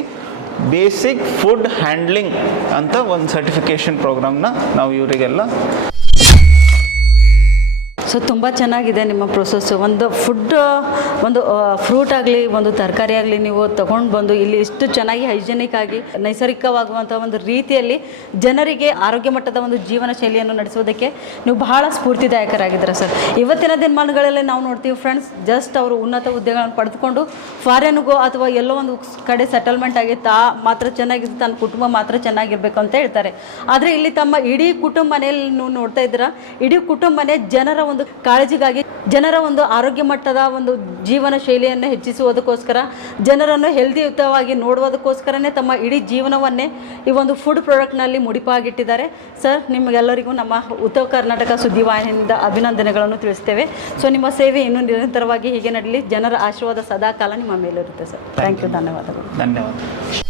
ಬೇಸಿಕ್ ಫುಡ್ ಹ್ಯಾಂಡ್ಲಿಂಗ್ ಅಂತ ಒಂದು ಸರ್ಟಿಫಿಕೇಷನ್ ಪ್ರೋಗ್ರಾಮ್ನ ನಾವು ಇವರಿಗೆಲ್ಲ. ಸೊ ತುಂಬ ಚೆನ್ನಾಗಿದೆ ನಿಮ್ಮ ಪ್ರೊಸೆಸ್ಸು. ಒಂದು ಫುಡ್, ಒಂದು ಫ್ರೂಟ್ ಆಗಲಿ, ಒಂದು ತರಕಾರಿ ಆಗಲಿ ನೀವು ತೊಗೊಂಡು ಬಂದು ಇಲ್ಲಿ ಇಷ್ಟು ಚೆನ್ನಾಗಿ ಹೈಜೆನಿಕ್ ಆಗಿ ನೈಸರ್ಗಿಕವಾಗುವಂಥ ಒಂದು ರೀತಿಯಲ್ಲಿ ಜನರಿಗೆ ಆರೋಗ್ಯ ಮಟ್ಟದ ಒಂದು ಜೀವನ ಶೈಲಿಯನ್ನು ನಡೆಸೋದಕ್ಕೆ ನೀವು ಬಹಳ ಸ್ಫೂರ್ತಿದಾಯಕರಾಗಿದ್ದೀರ ಸರ್. ಇವತ್ತಿನ ದಿನಮಾನಗಳಲ್ಲಿ ನಾವು ನೋಡ್ತೀವಿ ಫ್ರೆಂಡ್ಸ್, ಜಸ್ಟ್ ಅವರು ಉನ್ನತ ಹುದ್ದೆಗಳನ್ನು ಪಡೆದುಕೊಂಡು ಫಾರಿನ್ಗೋ ಅಥವಾ ಎಲ್ಲೋ ಒಂದು ಕಡೆ ಸೆಟಲ್ಮೆಂಟ್ ಆಗಿ ಮಾತ್ರ ಚೆನ್ನಾಗಿದ್ದು ತನ್ನ ಕುಟುಂಬ ಮಾತ್ರ ಚೆನ್ನಾಗಿರ್ಬೇಕು ಅಂತ ಹೇಳ್ತಾರೆ. ಆದರೆ ಇಲ್ಲಿ ತಮ್ಮ ಇಡೀ ಕುಟುಂಬ ಮನೆಯಲ್ಲಿ ನೀವು ನೋಡ್ತಾ ಇದ್ದೀರಾ, ಇಡೀ ಕುಟುಂಬನೇ ಜನರ ಒಂದು ಕಾಳಜಿಗಾಗಿ, ಜನರ ಒಂದು ಆರೋಗ್ಯ ಮಟ್ಟದ ಒಂದು ಜೀವನ ಶೈಲಿಯನ್ನು ಹೆಚ್ಚಿಸುವುದಕ್ಕೋಸ್ಕರ, ಜನರನ್ನು ಹೆಲ್ದಿಯುತವಾಗಿ ನೋಡುವುದಕ್ಕೋಸ್ಕರನೇ ತಮ್ಮ ಇಡೀ ಜೀವನವನ್ನೇ ಈ ಒಂದು ಫುಡ್ ಪ್ರಾಡಕ್ಟ್ನಲ್ಲಿ ಮುಡಿಪಾಗಿಟ್ಟಿದ್ದಾರೆ. ಸರ್, ನಿಮಗೆಲ್ಲರಿಗೂ ನಮ್ಮ ಉತ್ತರ ಕರ್ನಾಟಕ ಸುದ್ದಿವಾಹಿನಿಯಿಂದ ಅಭಿನಂದನೆಗಳನ್ನು ತಿಳಿಸ್ತೇವೆ. ಸೊ ನಿಮ್ಮ ಸೇವೆ ಇನ್ನೂ ನಿರಂತರವಾಗಿ ಹೀಗೆ ನಡೀಲಿ, ಜನರ ಆಶೀರ್ವಾದ ಸದಾ ಕಾಲ ನಿಮ್ಮ ಮೇಲಿರುತ್ತೆ ಸರ್. ಥ್ಯಾಂಕ್ ಯು, ಧನ್ಯವಾದಗಳು. ಧನ್ಯವಾದ.